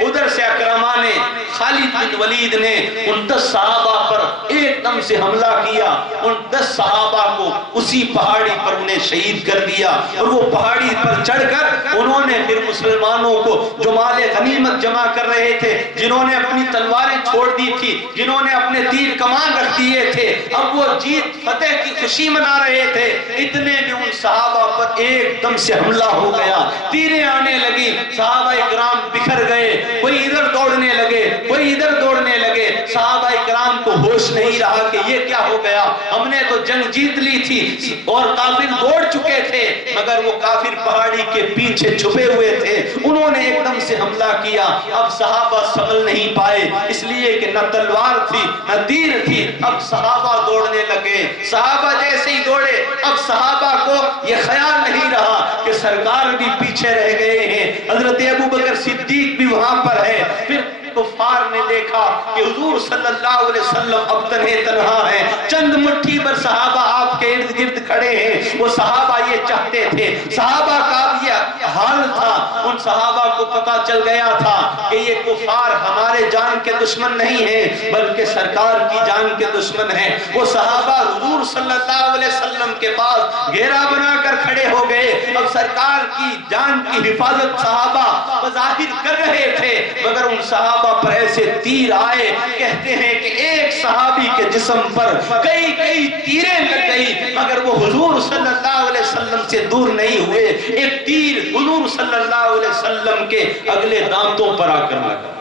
ادھر سے اکرمہ نے، خالد بن ولید نے ان 10 صحابہ پر ایک دم سے حملہ کیا، ان 10 صحابہ کو اسی پہاڑی پر انہیں شہید کر دیا، اور وہ پہاڑی پر چڑھ کر انہوں نے پھر مسلمانوں کو جو مال غنیمت جمع کر رہے تھے، جنہوں نے اپنی تلواریں چھوڑ دی تھی، جنہوں نے اپنے تیر کمان رکھ دیے تھے، اب وہ جیت فتح کی خوشی منا رہے تھے، اتنے میں ان صحابہ پر ایک دم سے حملہ ہو گیا، تیریں آنے لگی، صحابہ اکرام بکھر گئے، کوئی ادھر دوڑنے لگے، کوئی ادھر دوڑنے لگے، صحابہ اکرام کو ہوش نہیں رہا کہ یہ کیا ہو گیا، ہم نے تو جنگ جیت لی تھی اور کافر دوڑ چکے تھے، مگر وہ کافر پہاڑی کے پیچھے چھپے ہوئے تھے، انہوں نے ایک دم سے حملہ کیا۔ اب صحابہ سنبھل نہیں پائے، اس لیے کہ نہ تلوار تھی نہ تیر تھی۔ اب صحابہ دوڑنے لگے، صحابہ جیسے ہی دوڑے، اب صحابہ کو یہ خیال نہیں رہا کہ سرکار بھی پیچھے رہ گئے ہیں، حضرت ابوبکر صدیق بھی وہاں پر ہے۔ پھر کفار نے دیکھا کہ حضور صلی اللہ علیہ وسلم اب تنہا ہیں، چند مٹھی پر صحابہ آپ کے ارد گرد کھڑے ہیں۔ وہ صحابہ یہ چاہتے تھے، صحابہ کا یہ حال تھا، ان صحابہ کو پتا چل گیا تھا کہ یہ کفار ہمارے جان کے دشمن نہیں ہیں بلکہ سرکار کی جان کے دشمن ہیں۔ وہ صحابہ حضور صلی اللہ علیہ وسلم کے پاس گھیرا بنا کر کھڑے ہو گئے۔ اب سرکار کی جان کی حفاظت صحابہ بظاہر کر رہے تھے، مگر ان صحابہ پر ایسے تیر آئے، کہتے ہیں کہ ایک صحابی کے جسم پر کئی تیریں لگ گئی، مگر وہ حضور صلی اللہ علیہ وسلم سے دور نہیں ہوئے۔ ایک تیر حضور صلی اللہ علیہ وسلم کے اگلے دانتوں پر آ کر لگا،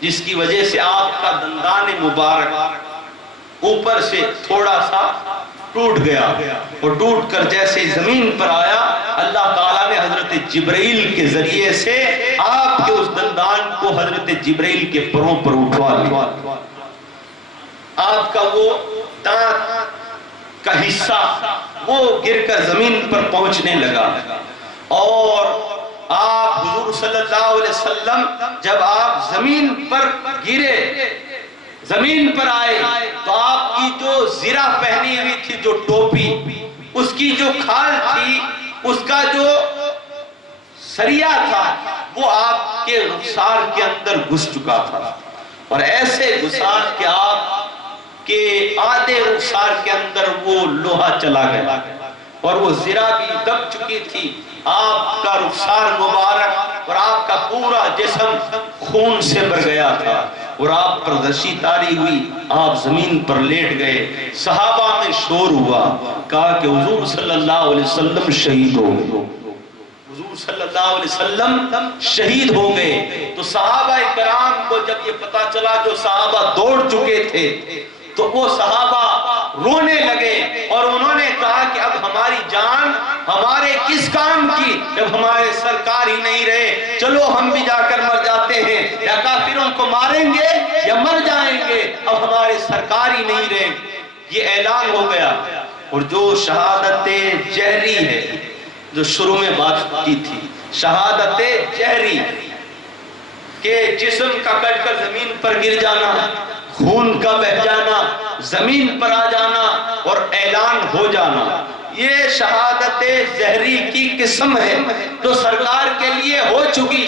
جس کی وجہ سے آپ کا دندان مبارک اوپر سے تھوڑا سا ٹوٹ گیا، اور ٹوٹ کر جیسے زمین پر آیا، اللہ تعالیٰ نے حضرت جبرائیل کے ذریعے سے آپ کے اس دندان کو حضرت جبرائیل کے پروں پر اٹھوا لیا۔ آپ کا وہ دانت کا حصہ وہ گر کر زمین پر پہنچنے لگا، اور آپ حضور صلی اللہ علیہ وسلم جب آپ زمین پر گرے، زمین پر آئے، تو آپ کی جو زرہ پہنی ہوئی تھی، جو ٹوپی، اس کی جو کھال تھی، اس کا جو سریا تھا، وہ آپ کے رخسار کے اندر گھس چکا تھا، اور ایسے گھسا کہ آپ کے آدھے رخسار کے اندر وہ لوہا چلا گیا، اور وہ زرہ بھی دب چکی تھی۔ آپ کا رخسار مبارک اور آپ کا پورا جسم خون سے بھر گیا تھا، اور آپ پر غشی تاری ہوئی، آپ زمین پر لیٹ گئے۔ صحابہ میں شور ہوا، کہا کہ حضور صلی اللہ علیہ وسلم شہید ہو گئے، حضور صلی اللہ علیہ وسلم شہید ہو گئے۔ تو صحابہ کرام کو جب یہ پتا چلا، جو صحابہ دوڑ چکے تھے، تو وہ صحابہ رونے لگے، اور انہوں نے کہا کہ اب ہماری جان ہمارے کس کام کی جب ہمارے سرکار ہی نہیں رہے، چلو ہم بھی جا کر مر جاتے ہیں، یا کافروں کو ماریں گے یا مر جائیں گے، اب ہمارے سرکار ہی نہیں رہے۔ یہ اعلان ہو گیا، اور جو شہادت جہری ہے، جو شروع میں بات کی تھی، شہادت جہری کہ جسم کا کٹ کر زمین پر گر جانا، خون کا بہ جانا، زمین پر آ جانا اور اعلان ہو جانا، یہ شہادت زہری کی قسم ہے جو سرکار کے لیے ہو چکی۔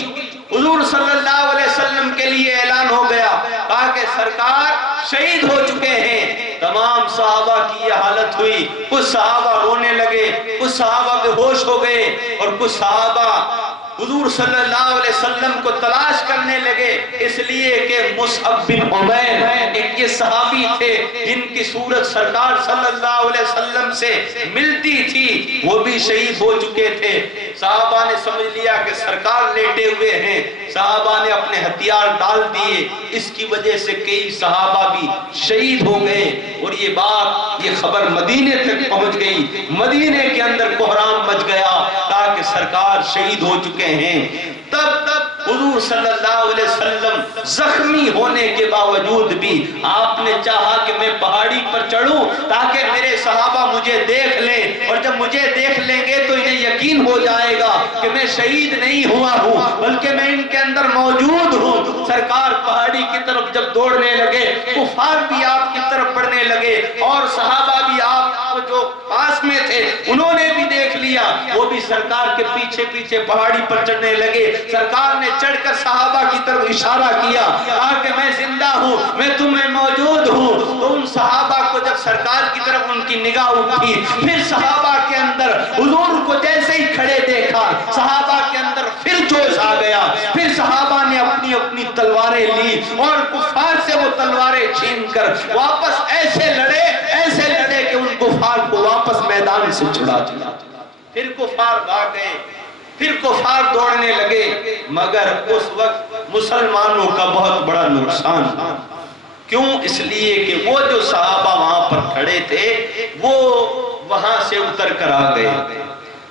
حضور صلی اللہ علیہ وسلم کے لیے اعلان ہو گیا، تاکہ سرکار شہید ہو چکے ہیں۔ تمام صحابہ کی یہ حالت ہوئی، کچھ صحابہ رونے لگے، کچھ صحابہ بے ہوش ہو گئے، اور کچھ صحابہ حضور صلی اللہ علیہ وسلم کو تلاش کرنے لگے، اس لیے کہ مصعب بن عمیر ایک یہ صحابی تھے جن کی صورت سرکار صلی اللہ علیہ وسلم سے ملتی تھی، وہ بھی شہید ہو چکے تھے۔ صحابہ نے سمجھ لیا کہ سرکار لیٹے ہوئے ہیں، صحابہ نے اپنے ہتھیار ڈال دیے، اس کی وجہ سے کئی صحابہ بھی شہید ہو گئے، اور یہ بات، یہ خبر مدینے تک پہنچ گئی، مدینے کے اندر کوہرام مچ گیا، تاکہ سرکار شہید ہو چکے ہیں۔ تب حضور صلی اللہ علیہ وسلم زخمی ہونے کے باوجود بھی آپ نے چاہا کہ میں پہاڑی پر چڑھوں تاکہ میرے صحابہ مجھے دیکھ لیں، اور جب مجھے دیکھ لیں گے تو انہیں یقین ہو جائے گا کہ میں شہید نہیں ہوا ہوں بلکہ میں ان کے اندر موجود ہوں۔ سرکار پہاڑی کی طرف جب دوڑنے لگے، کفار بھی آپ کی طرف بڑھنے لگے، اور صحابہ بھی آپ کو جو پاس میں تھے انہوں نے بھی دیکھ لیا، وہ بھی سرکار کے پیچھے پیچھے پہاڑی پر چڑھنے لگے۔ سرکار نے چڑھ کر صحابہ کی طرف اشارہ کیا، کہا کہ میں زندہ ہوں، میں تمہیں موجود ہوں۔ تو ان صحابہ کو جب سرکار کی طرف ان کی نگاہ اٹھی، پھر صحابہ کے اندر حضور کو جیسے ہی کھڑے دیکھا، صحابہ کے اندر پھر جوش آ گیا، پھر صحابہ نے اپنی اپنی تلواریں لی، اور کفار سے وہ تلواریں چھین کر واپس ایسے لڑے کہ ان کفار کو واپس میدان سے چھڑا دیا۔ پھر کفار بھاگ گئے، پھر کفار دوڑنے لگے، مگر اس وقت مسلمانوں کا بہت بڑا نقصان تھا۔ کیوں؟ اس لیے کہ وہ جو صحابہ وہاں پر کھڑے تھے وہ وہاں سے اتر کر آ گئے،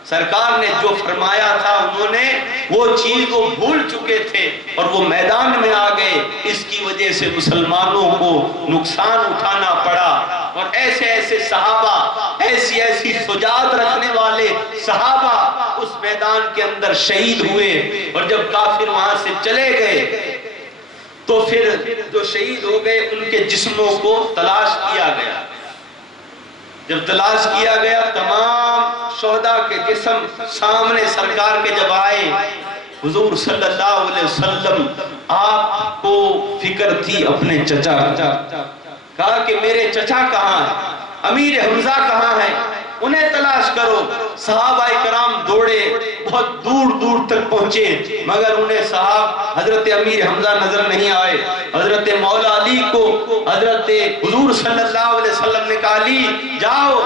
سرکار نے جو فرمایا تھا انہوں نے وہ چیز وہ بھول چکے تھے اور وہ میدان میں آ گئے، اس کی وجہ سے مسلمانوں کو نقصان اٹھانا پڑا، اور ایسے ایسے صحابہ، ایسی ایسی شجاعت رکھنے والے صحابہ اس میدان کے اندر شہید ہوئے، اور جب کافر وہاں سے چلے گئے تو پھر جو شہید ہو گئے ان کے جسموں کو تلاش کیا گیا، جب تلاش کیا گیا تمام شہداء کے جسم سامنے سرکار کے جب آئے، حضور صلی اللہ علیہ وسلم آپ کو فکر تھی اپنے چچا، کہا کہ میرے چچا کہاں ہے، امیر حمزہ کہاں ہے، انہیں تلاش کرو۔ صحابہ کرام دوڑے، بہت دور دور تک پہنچے، مگر انہیں صاحب حضرت امیر حمزہ نظر نہیں آئے۔ حضرت مولا علی کو حضرت حضور صلی اللہ علیہ وسلم نے کہا علی جاؤ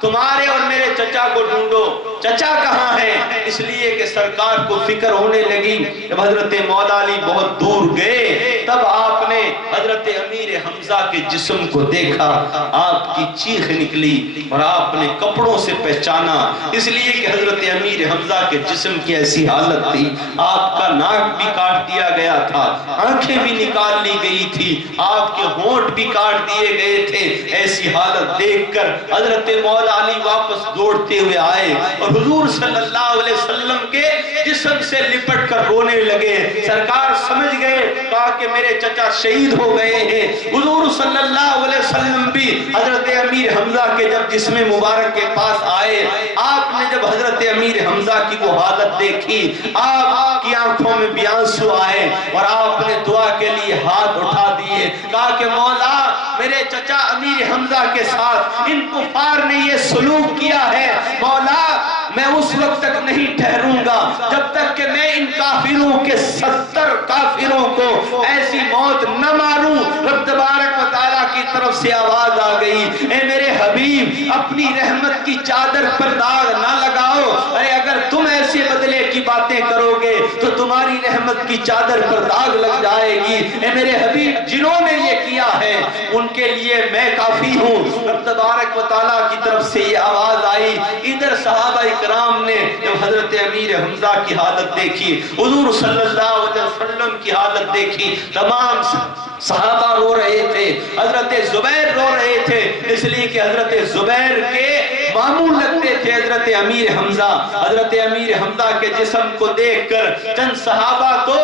تمہارے اور میرے چچا کو ڈھونڈو، چچا کہاں ہے؟ اس لیے کہ سرکار کو فکر ہونے لگی۔ جب حضرت مولا علی بہت دور گئے تب آپ نے حضرت امیر حمزہ کے جسم کو دیکھا، آپ کی چیخ نکلی اور آپ نے کپڑوں سے پہچانا، اس لیے کہ حضرت امیر حمزہ کے جسم کی ایسی حالت تھی، آپ کا ناک بھی کاٹ دیا گیا تھا، آنکھیں بھی نکال لی گئی تھی، آپ کے ہونٹ بھی کاٹ دیے گئے تھے۔ ایسی حالت دیکھ کر حضرت مولا علی واپس دوڑتے ہوئے آئے اور حضور صلی اللہ علیہ وسلم کے جسم سے لپٹ کر رونے لگے۔ سرکار سمجھ گئے، کہا کہ میرے چچا شہید ہو گئے ہیں۔ حضور صلی اللہ علیہ وسلم بھی حضرت امیر حمزہ کے جب جسم مبارک کے پاس آئے، آپ نے جب حضرت امیر حمزہ کی وہ حالت دیکھی، آپ کی آنکھوں میں بھی آنسو آئے اور آپ نے دعا کے لیے ہاتھ اٹھا دیے، کہا کہ مولا میرے چچا امیر حمزہ کے ساتھ ان کفار نے یہ سلوک کیا ہے، مولا میں اس وقت تک نہیں ٹھہروں گا جب تک کہ میں ان کافروں کے 70 کافروں کو ایسی موت نہ ماروں۔ رب تبارک و تعالیٰ کی طرف سے آواز آ گئی، اے میرے حبیب اپنی رحمت کی چادر پر داغ نہ لگاؤ، ارے اگر تم ایسے بدلے کی باتیں کرو گے تو تمہاری رحمت کی چادر پر داغ لگ جائے گی۔ اے میرے حبیب جنہوں نے یہ کیا ہے ان کے لیے میں کافی ہوں۔ رب تبارک و تعالیٰ کی طرف سے یہ آواز آئی۔ ادھر صحابہ کرام نے جب حضرت امیر حمزہ کی حالت دیکھی، حضور صلی اللہ علیہ وسلم کی حالت دیکھی، تمام صحابہ رو رہے تھے، حضرت زبیر رو رہے تھے، اس لیے کہ حضرت زبیر کے ماموں لگتے تھے حضرت امیر حمزہ۔ حضرت امیر حمزہ کے جسم کو دیکھ کر چند صحابہ تو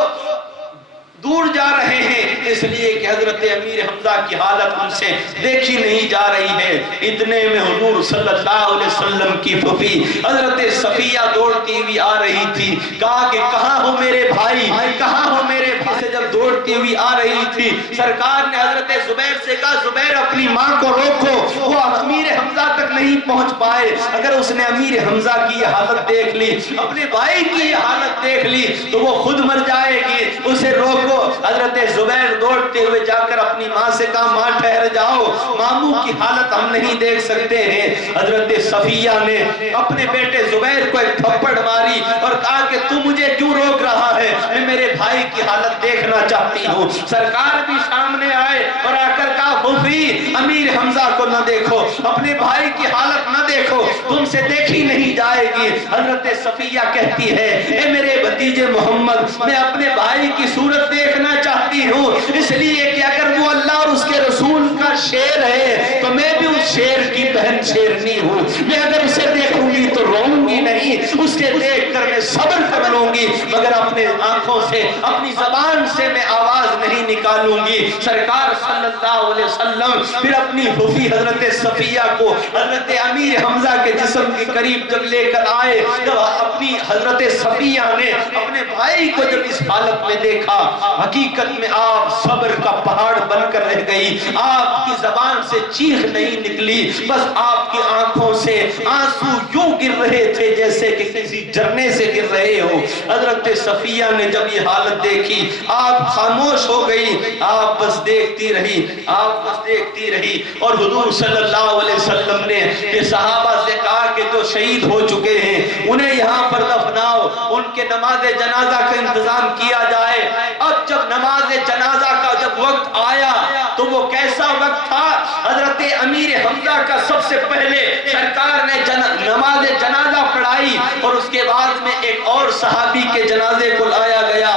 دور جا رہے ہیں، اس لیے کہ حضرت امیر حمزہ کی حالت ان سے دیکھی نہیں جا رہی ہے۔ اتنے میں حضور صلی اللہ علیہ وسلم کی پھوپھی حضرت صفیہ دوڑتی ہوئی آ رہی تھی، کہا کہ کہاں ہو میرے بھائی، کہاں ہو میرے بھائی؟ سے جب دوڑتی ہوئی آ رہی تھی، سرکار نے حضرت زبیر سے کہا زبیر اپنی ماں کو روکو، وہ امیر حمزہ تک نہیں پہنچ پائے، اگر اس نے امیر حمزہ کی یہ حالت دیکھ لی، اپنے بھائی کی یہ حالت دیکھ لی تو وہ خود مر جائے گی، اسے روکو۔ حضرت زبیر دوڑتے ہوئے جا کر اپنی ماں سے کہا ماں ٹھہر جاؤ، ماموں کی حالت ہم نہیں دیکھ سکتے ہیں۔ حضرت صفیہ نے اپنے بیٹے زبیر کو ایک تھپڑ ماری اور کہا کہ تو مجھے کیوں روک رہا ہے، میں میرے بھائی کی حالت دیکھنا چاہتی ہوں۔ سرکار بھی سامنے آئے اور آ کر کہا پھوپھی امیر حمزہ کو نہ دیکھو، اپنے بھائی کی حالت نہ دیکھو، تم سے دیکھی نہیں جائے گی۔ حضرت صفیہ کہتی ہے اے میرے بھتیجے محمد میں اپنے بھائی کی صورت دیکھنا چاہتی ہوں، اس لیے کہ اگر وہ اللہ اور اس کے رسول کا شیر ہے تو میں بھی اس شیر کی بہن شیرنی ہوں، میں اگر اسے دیکھوں گی تو روؤں گی نہیں، اس کے دیکھ کر میں صبر کر لوں گی، مگر اپنے آنکھوں سے اپنی زبان سے میں آواز نہیں نکالوں گی۔ سرکار صلی اللہ علیہ وسلم پھر اپنی پھوپھی حضرت صفیہ کو حضرت امیر حمزہ کے جسم کے قریب جب لے کر آئے، جب اپنی حضرت صفیہ نے اپنے بھائی کو جب اس حالت میں دیکھا، حقیقت میں آپ صبر کا پہاڑ بن کر رہ گئی، آپ کی زبان سے چیخ نہیں نکلی، بس آپ کی آنکھوں سے آنسو یوں گر رہے تھے جیسے کہ کسی جھرنے سے گر رہے ہو۔ حضرت صفیہ نے جب یہ حالت دیکھی آپ خاموش ہو گئی، آپ بس دیکھتی رہی، آپ بس دیکھتی رہی، اور حضور صلی اللہ علیہ وسلم نے یہ صحابہ سے کہا کہ جو شہید ہو چکے ہیں انہیں یہاں پر دفناؤ، ان کے نماز جنازہ کا انتظام کیا جائے۔ اب جب نماز جنازہ کا جب وقت آیا تو وہ کیسا وقت تھا؟ حضرت امیر حمزہ کا سب سے پہلے سرکار نے نماز جنازہ پڑھائی اور اس کے بعد میں ایک اور صحابی کے جنازے کو لایا گیا۔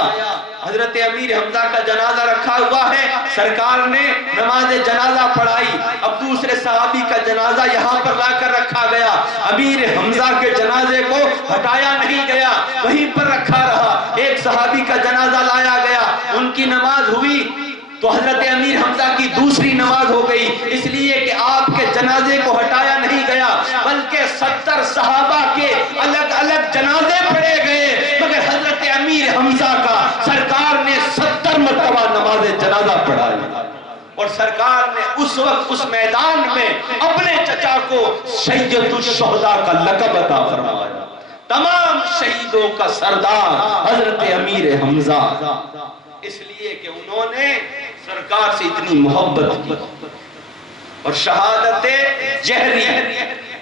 حضرت امیر حمزہ کا جنازہ رکھا ہوا ہے، سرکار نے نماز جنازہ پڑھائی، اب دوسرے صحابی کا جنازہ یہاں پر لا کر رکھا گیا۔ امیر حمزہ کے جنازے کو ہٹایا نہیں گیا، وہیں پر رکھا رہا۔ ایک صحابی کا جنازہ لایا گیا، ان کی نماز ہوئی تو حضرت امیر حمزہ کی دوسری نماز ہو گئی، اس لیے کہ آپ کے جنازے کو ہٹایا نہیں گیا بلکہ 70 صحابہ کے الگ الگ جنازے پڑھے گئے، مگر حضرت امیر حمزہ کا سرکار نے 70 مرتبہ نماز جنازہ پڑھائی۔ اور سرکار نے اس وقت اس میدان میں اپنے چچا کو سید الشہداء کا لقب عطا فرمایا، تمام شہیدوں کا سردار حضرت امیر حمزہ، اس لیے کہ انہوں نے سرکار سے اتنی محبت کی۔ اور شہادت جہری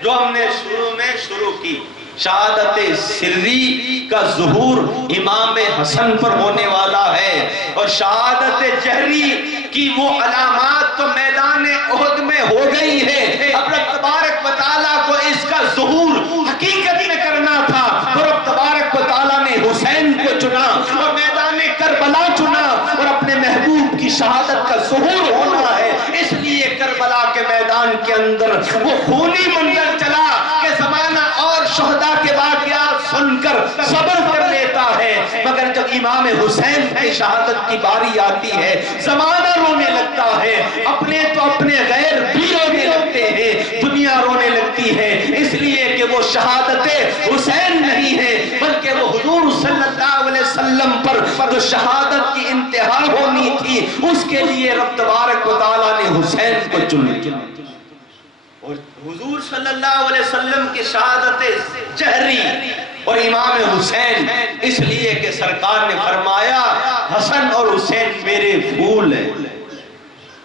جو ہم نے شروع میں شروع کی، شہادت سری کا ظہور امام حسن پر ہونے والا ہے، اور شہادت جہری کی وہ علامات تو میدان احد میں ہو گئی ہے۔ اب رب تبارک و تعالیٰ کو اس کا ظہور حقیقت میں کرنا تھا، تو رب تبارک و تعالیٰ نے حسین کو چنا اور میدان کربلا چنا، اور اپنے محبوب کی شہادت کا ظہور ہونا ہے، اس لیے کربلا کے میدان کے اندر وہ خونی منظر چلا کہ زمانہ اور شہداء کے واقعات سن کر صبر کر لیتا ہے، مگر جب امام حسین کی شہادت کی باری آتی ہے زمانہ رونے لگتا ہے، اپنے تو اپنے غیر بھی رونے لگتے ہیں، دنیا رونے لگتی ہے، اس لیے کہ وہ شہادت حسین نہیں ہے بلکہ وہ حضور صلی اللہ علیہ وسلم پر جو شہادت کی انتہا ہونی تھی، اس کے لیے رب تبارک و تعالیٰ نے حسین کو چن لیا۔ اور حضور صلی اللہ علیہ وسلم کی شہادت جہری اور امام حسین، اس لیے کہ سرکار نے فرمایا حسن اور حسین میرے پھول ہیں،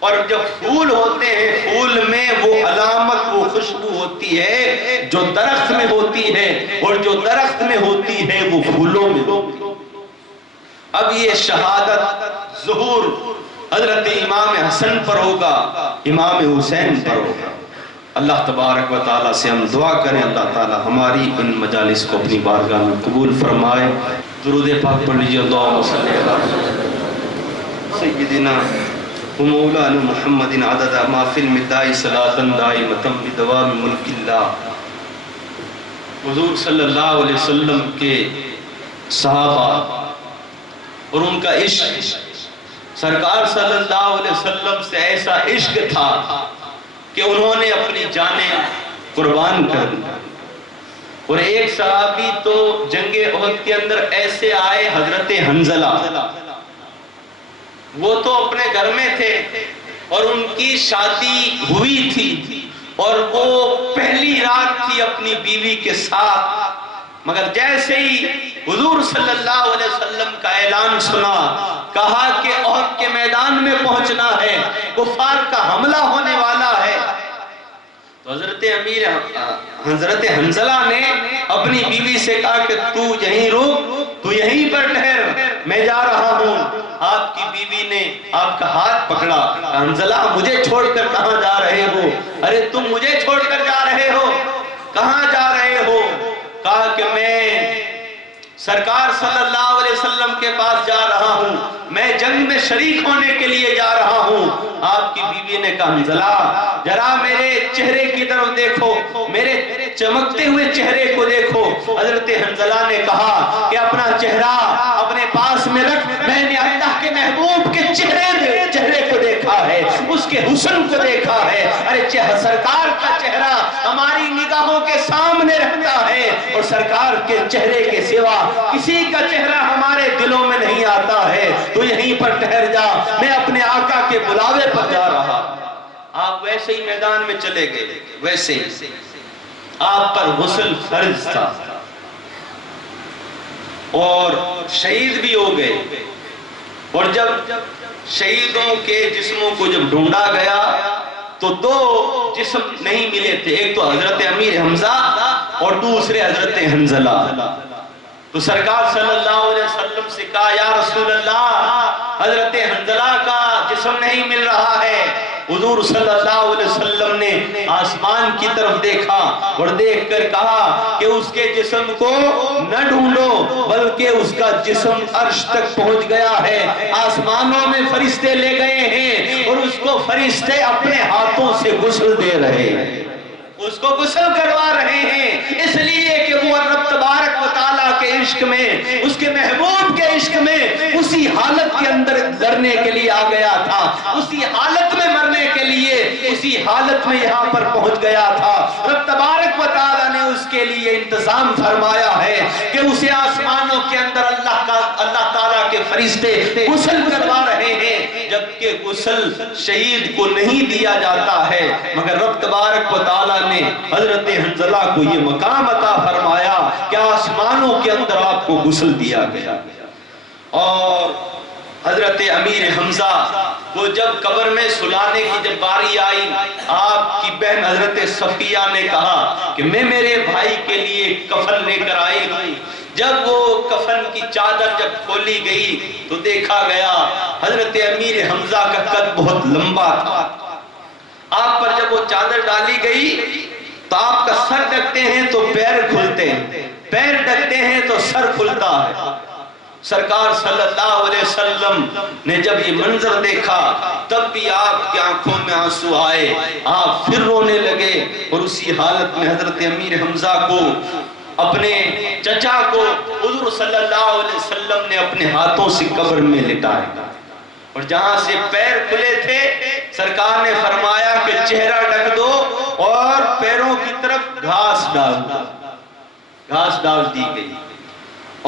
اور جب پھول ہوتے ہیں پھول میں وہ علامت وہ خوشبو ہوتی ہے جو درخت میں ہوتی ہے، اور جو درخت میں ہوتی ہے وہ پھولوں میں ہوتی ہے۔ اب یہ شہادت ظہور حضرت امام حسن پر ہوگا، امام حسین پر ہوگا۔ اللہ تبارک و تعالیٰ سے ہم دعا کریں اللہ تعالیٰ ہماری ان مجالس کو اپنی بارگاہ میں قبول فرمائے۔ درود پاک پڑھ لیجیے، اللہم صلی علی سیدنا و مولانا محمد عدد ما فی المداء صلاة دائمۃ بدوام ملک اللہ۔ حضور صلی اللہ علیہ وسلم کے صحابہ اور ان کا عشق، سرکار صلی اللہ علیہ وسلم سے ایسا عشق تھا کہ انہوں نے اپنی جانیں قربان کر دی۔ اور ایک صحابی تو جنگ احد کے اندر ایسے آئے، حضرت حنظلہ، وہ تو اپنے گھر میں تھے اور ان کی شادی ہوئی تھی اور وہ پہلی رات تھی اپنی بیوی کے ساتھ، مگر جیسے ہی حضور صلی اللہ علیہ وسلم کا اعلان سنا، کہا کہ احد کے میدان میں پہنچنا ہے، کفار کا حملہ ہونے والا ہے، تو حضرت حنظلہ نے اپنی بیوی سے کہا کہ تو یہیں رک، تو یہیں پر ٹھہر، میں جا رہا ہوں۔ آپ کی بیوی نے آپ کا ہاتھ پکڑا، حنظلہ مجھے چھوڑ کر کہاں جا رہے ہو؟ ارے تم مجھے چھوڑ کر جا رہے ہو، کہاں جا رہے ہو؟ کہا کہ میں سرکار صلی اللہ علیہ وسلم کے پاس جا رہا ہوں، میں جنگ میں شریک ہونے کے لیے جا رہا ہوں۔ آپ کی بیوی نے کہا حنظلہ ذرا میرے چہرے کی طرف دیکھو، میرے چمکتے ہوئے چہرے کو دیکھو۔ حضرت حنظلہ نے کہا کہ اپنا چہرہ اپنے پاس میں رکھ، میں نے اللہ کے محبوب کے چہرے کو دیکھا ہے، اس کے حسن کو دیکھا ہے۔ ارے سرکار کا چہرہ ہماری نگاہوں کے سامنے رہتا ہے، اور سرکار کے چہرے کے سوا کسی کا چہرہ ہمارے دلوں میں نہیں آتا ہے، تو یہیں پر ٹھہر جا، میں اپنے آقا کے بلاوے پر جا رہا۔ آپ ویسے ہی میدان میں چلے گئے، ویسے ہی آپ پر غسل فرض تھا اور شہید بھی ہو گئے، اور جب شہیدوں کے جسموں کو جب ڈھونڈا گیا تو دو جسم نہیں ملے تھے، ایک تو حضرت امیر حمزہ اور دوسرے حضرت حنظلہ۔ تو سرکار صلی اللہ علیہ وسلم سے کہا یا رسول اللہ حضرت حنظلہ کا جسم نہیں مل رہا ہے۔ حضور صلی اللہ علیہ وسلم نے آسمان کی طرف دیکھا اور دیکھ کر کہا کہ اس کے جسم کو نہ ڈھونڈو بلکہ اس کا جسم عرش تک پہنچ گیا ہے، آسمانوں میں فرشتے لے گئے ہیں اور اس کو فرشتے اپنے ہاتھوں سے غسل دے رہے ہیں، اس کو غسل کروا رہے ہیں، اس لیے کہ وہ رب تبارک و تعالیٰ کے عشق میں، اس کے محبوب کے عشق میں اسی حالت کے اندر لڑنے کے لیے آ گیا تھا، اسی حالت میں مرنے کے لیے اسی حالت میں یہاں پر پہنچ گیا تھا۔ رب تبارک و تعالیٰ نے اس کے لیے انتظام فرمایا ہے کہ اسے آسمانوں کے اندر اللہ تعالیٰ کے فرشتے غسل کروا رہے ہیں، جبکہ غسل شہید کو نہیں دیا جاتا ہے، مگر رب تبارک و تعالیٰ نے حضرت حنظلہ کو یہ مقام عطا فرمایا کہ آسمانوں کے اندر آپ کو غسل دیا گیا۔ اور حضرت امیر حمزہ کو جب قبر میں سلانے کی جب باری آئی، آپ کی بہن حضرت صفیہ نے کہا کہ میں میرے بھائی کے لیے کفن لے کر آئی ہوں۔ جب وہ کفن کی چادر جب کھولی گئی تو دیکھا گیا حضرت امیر حمزہ کا قد بہت لمبا تھا۔ آپ پر جب وہ چادر ڈالی گئی تو آپ کا سر ڈھکتے ہیں تو پیر کھلتے ہیں، پیر ڈھکتے ہیں تو سر کھلتا ہے۔ سرکار صلی اللہ علیہ وسلم نے جب یہ منظر دیکھا تب بھی آپ کی آنکھوں میں آنسو آئے، آپ پھر رونے لگے اور اسی حالت میں حضرت امیر حمزہ کو، اپنے چچا کو حضور صلی اللہ علیہ وسلم نے اپنے ہاتھوں سے قبر میں لٹایا، اور جہاں سے پیر کھلے تھے سرکار نے فرمایا کہ چہرہ ڈھک دو اور پیروں کی طرف گھاس ڈال دو، گھاس ڈال دی گئی۔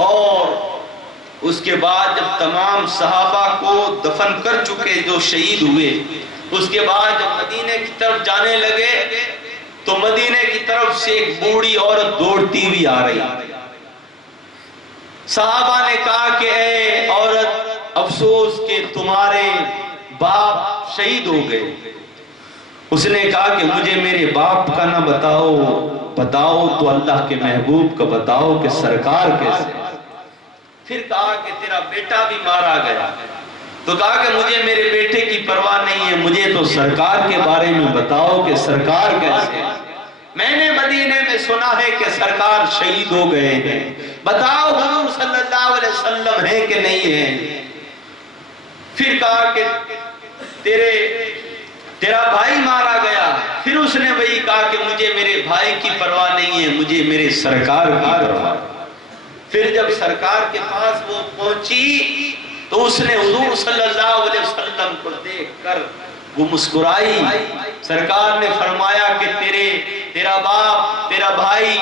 اور اس کے بعد جب تمام صحابہ کو دفن کر چکے جو شہید ہوئے، اس کے بعد جب مدینے کی طرف جانے لگے تو مدینے کی طرف سے ایک بوڑھی عورت دوڑتی ہوئی آ رہی۔ صحابہ نے کہا کہ اے عورت افسوس کہ تمہارے باپ شہید ہو گئے۔ اس نے کہا کہ مجھے میرے باپ کا نہ بتاؤ، بتاؤ تو اللہ کے محبوب کا بتاؤ کہ سرکار کیسے۔ پھر کہا کہ تیرا بیٹا بھی مارا گیا، تو کہا کہ مجھے میرے بیٹے کی پرواہ نہیں ہے، مجھے تو سرکار کے بارے میں بتاؤ کہ سرکار کیسے۔ میں نے مدینے میں سنا ہے کہ سرکار شہید ہو گئے ہیں، بتاؤ حضور صلی اللہ علیہ وسلم ہے کہ نہیں ہے۔ پھر کہا کہ تیرا بھائی مارا گیا، پھر اس نے وہی کہا کہ مجھے میرے بھائی کی پرواہ نہیں ہے، مجھے میرے سرکار کی پرواہ۔ پھر جب سرکار کے پاس وہ پہنچی تو اس نے حضور صلی اللہ علیہ وسلم کو دیکھ کر وہ مسکرائی۔ سرکار نے فرمایا کہ تیرا باپ، تیرا بھائی،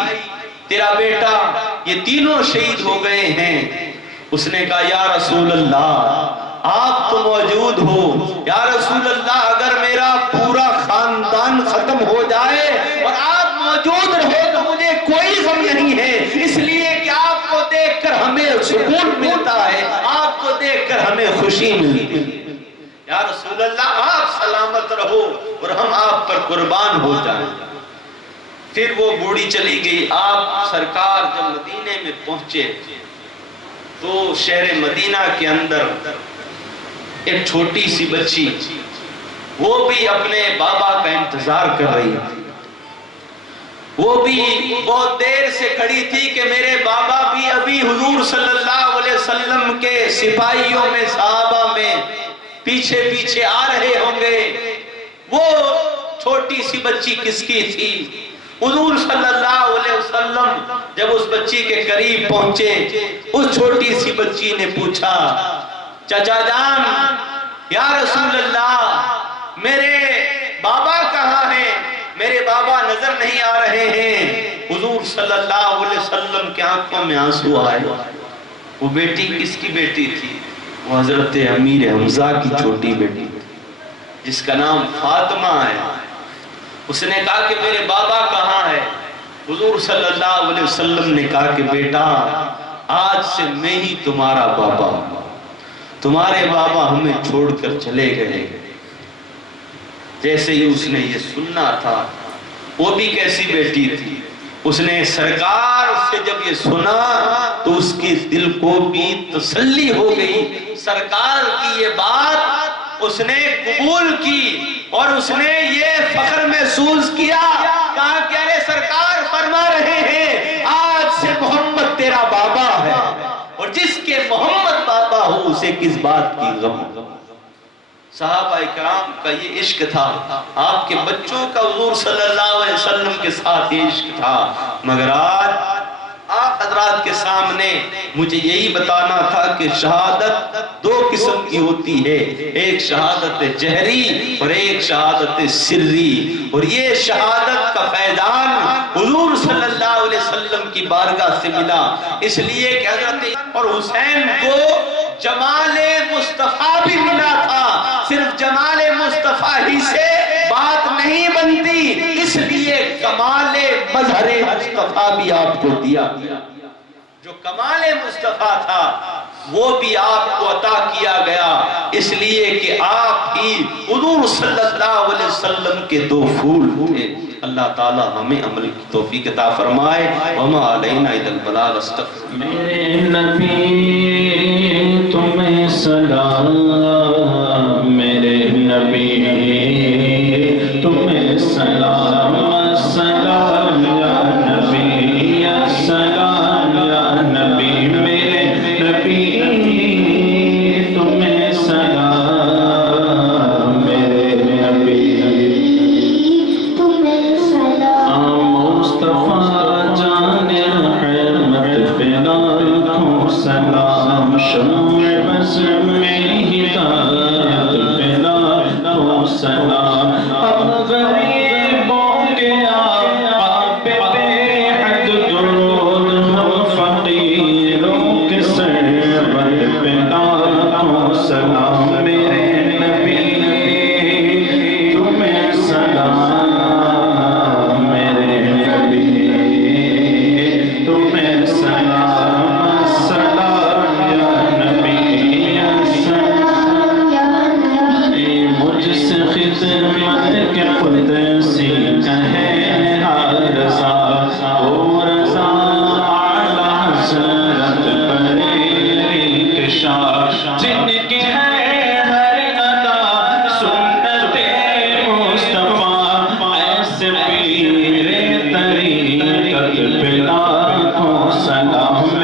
تیرا بیٹا یہ تینوں شہید ہو گئے ہیں۔ اس نے کہا یا رسول اللہ آپ تو موجود ہو، یا رسول اللہ اگر میرا پورا خاندان ختم ہو جائے اور آپ موجود رہے تو مجھے کوئی غم نہیں ہے، اس لیے کہ آپ کو دیکھ کر ہمیں سکون ملتا ہے، آپ کو دیکھ کر ہمیں خوشی ملتی ہے۔ یا رسول اللہ آپ سلامت رہو اور ہم آپ پر قربان ہو جائیں۔ پھر وہ بوڑھی چلی گئی۔ آپ سرکار جب مدینے میں پہنچے تو شہر مدینہ کے اندر ایک چھوٹی سی بچی وہ بھی اپنے بابا کا انتظار کر رہی تھی، وہ بھی بہت دیر سے کھڑی تھی کہ میرے بابا بھی ابھی حضور صلی اللہ علیہ وسلم کے سپاہیوں میں، صحابہ میں پیچھے پیچھے آ رہے ہوں گے۔ وہ چھوٹی سی بچی کس کی تھی؟ حضور صلی اللہ علیہ وسلم جب اس بچی کے قریب پہنچے، اس چھوٹی سی بچی نے پوچھا چچا جان یا رسول اللہ میرے بابا کہاں ہیں؟ میرے بابا نظر نہیں آ رہے ہیں۔ حضور صلی اللہ علیہ وسلم کی آنکھوں میں آنسو آئے۔ وہ بیٹی کس کی بیٹی تھی؟ وہ حضرت امیر حمزہ کی چھوٹی بیٹی جس کا نام فاطمہ ہے۔ اس نے کہا کہ میرے بابا کہاں ہے؟ حضور صلی اللہ علیہ وسلم نے کہا کہ بیٹا آج سے میں ہی تمہارا بابا ہوں، تمہارے بابا ہمیں چھوڑ کر چلے گئے۔ جیسے ہی اس نے یہ سننا تھا، وہ بھی کیسی بیٹی تھی؟ اس نے سرکار سے جب یہ سنا تو اس کے دل کو بھی تسلی ہو گئی، سرکار کی یہ بات اس نے قبول کی اور اس نے یہ فخر محسوس کیا، کہا کہ ارے سرکار فرما رہے ہیں آج سے محمد تیرا بابا ہے، اور جس کے محمد بابا ہو اسے کس بات کی غم۔ صحابہ کرام کا یہ عشق تھا، آپ کے بچوں کا حضور صلی اللہ علیہ وسلم کے ساتھ یہ عشق تھا، مگر آج آپ حضرات کے سامنے مجھے یہی بتانا تھا کہ شہادت دو قسم کی ہوتی ہے، ایک شہادت جہری اور ایک شہادت سری، اور یہ شہادت کا فیضان حضور صلی اللہ علیہ وسلم کی بارگاہ سے ملا، اس لیے کہ حضرت اور حسین کو جمال مصطفیٰ بھی ملا تھا، صرف جمال مصطفیٰ ہی سے بات نہیں بنتی، اس لیے کمال مظہر مصطفیٰ بھی آپ کو دیا، جو کمال مصطفیٰ تھا وہ بھی آپ کو عطا کیا گیا، اس لیے کہ آپ ہی حضور صلی اللہ علیہ وسلم کے دو پھول تھے۔ اللہ تعالی ہمیں عمل کی توفیق عطا فرمائے۔ وما علینا الا البلاغ۔ استغفر میرے نبی تمہیں سلام، میرے نبی تمہیں سلام، سلام یا نبی، یا سلام یا نبی، میرے نبی تمہیں سلام، میرے نبی تمہیں سلام۔ مصطفیٰ جان رحمت پہ لاکھوں سلام، شمع بس میں ہدایت پہ لاکھوں سلام، اب غریبوں کے آقا پہ بے حد درود، ہم فقیروں کے سرورت پہ لاکھوں سلام، میرے نبی تمہیں سلام، میرے نبی تمہیں سلام، سلام یا نبی، یا سلام یا نبی۔ مجھ سے خدمت کے قدسی کہے ہر رضا، او رضا اعلیٰ حضرت بریلی کے شاہ، جن کے ہے ہر ادا سنت مصطفیٰ، ایسے پیر طریقت پہ لاکھوں سلام،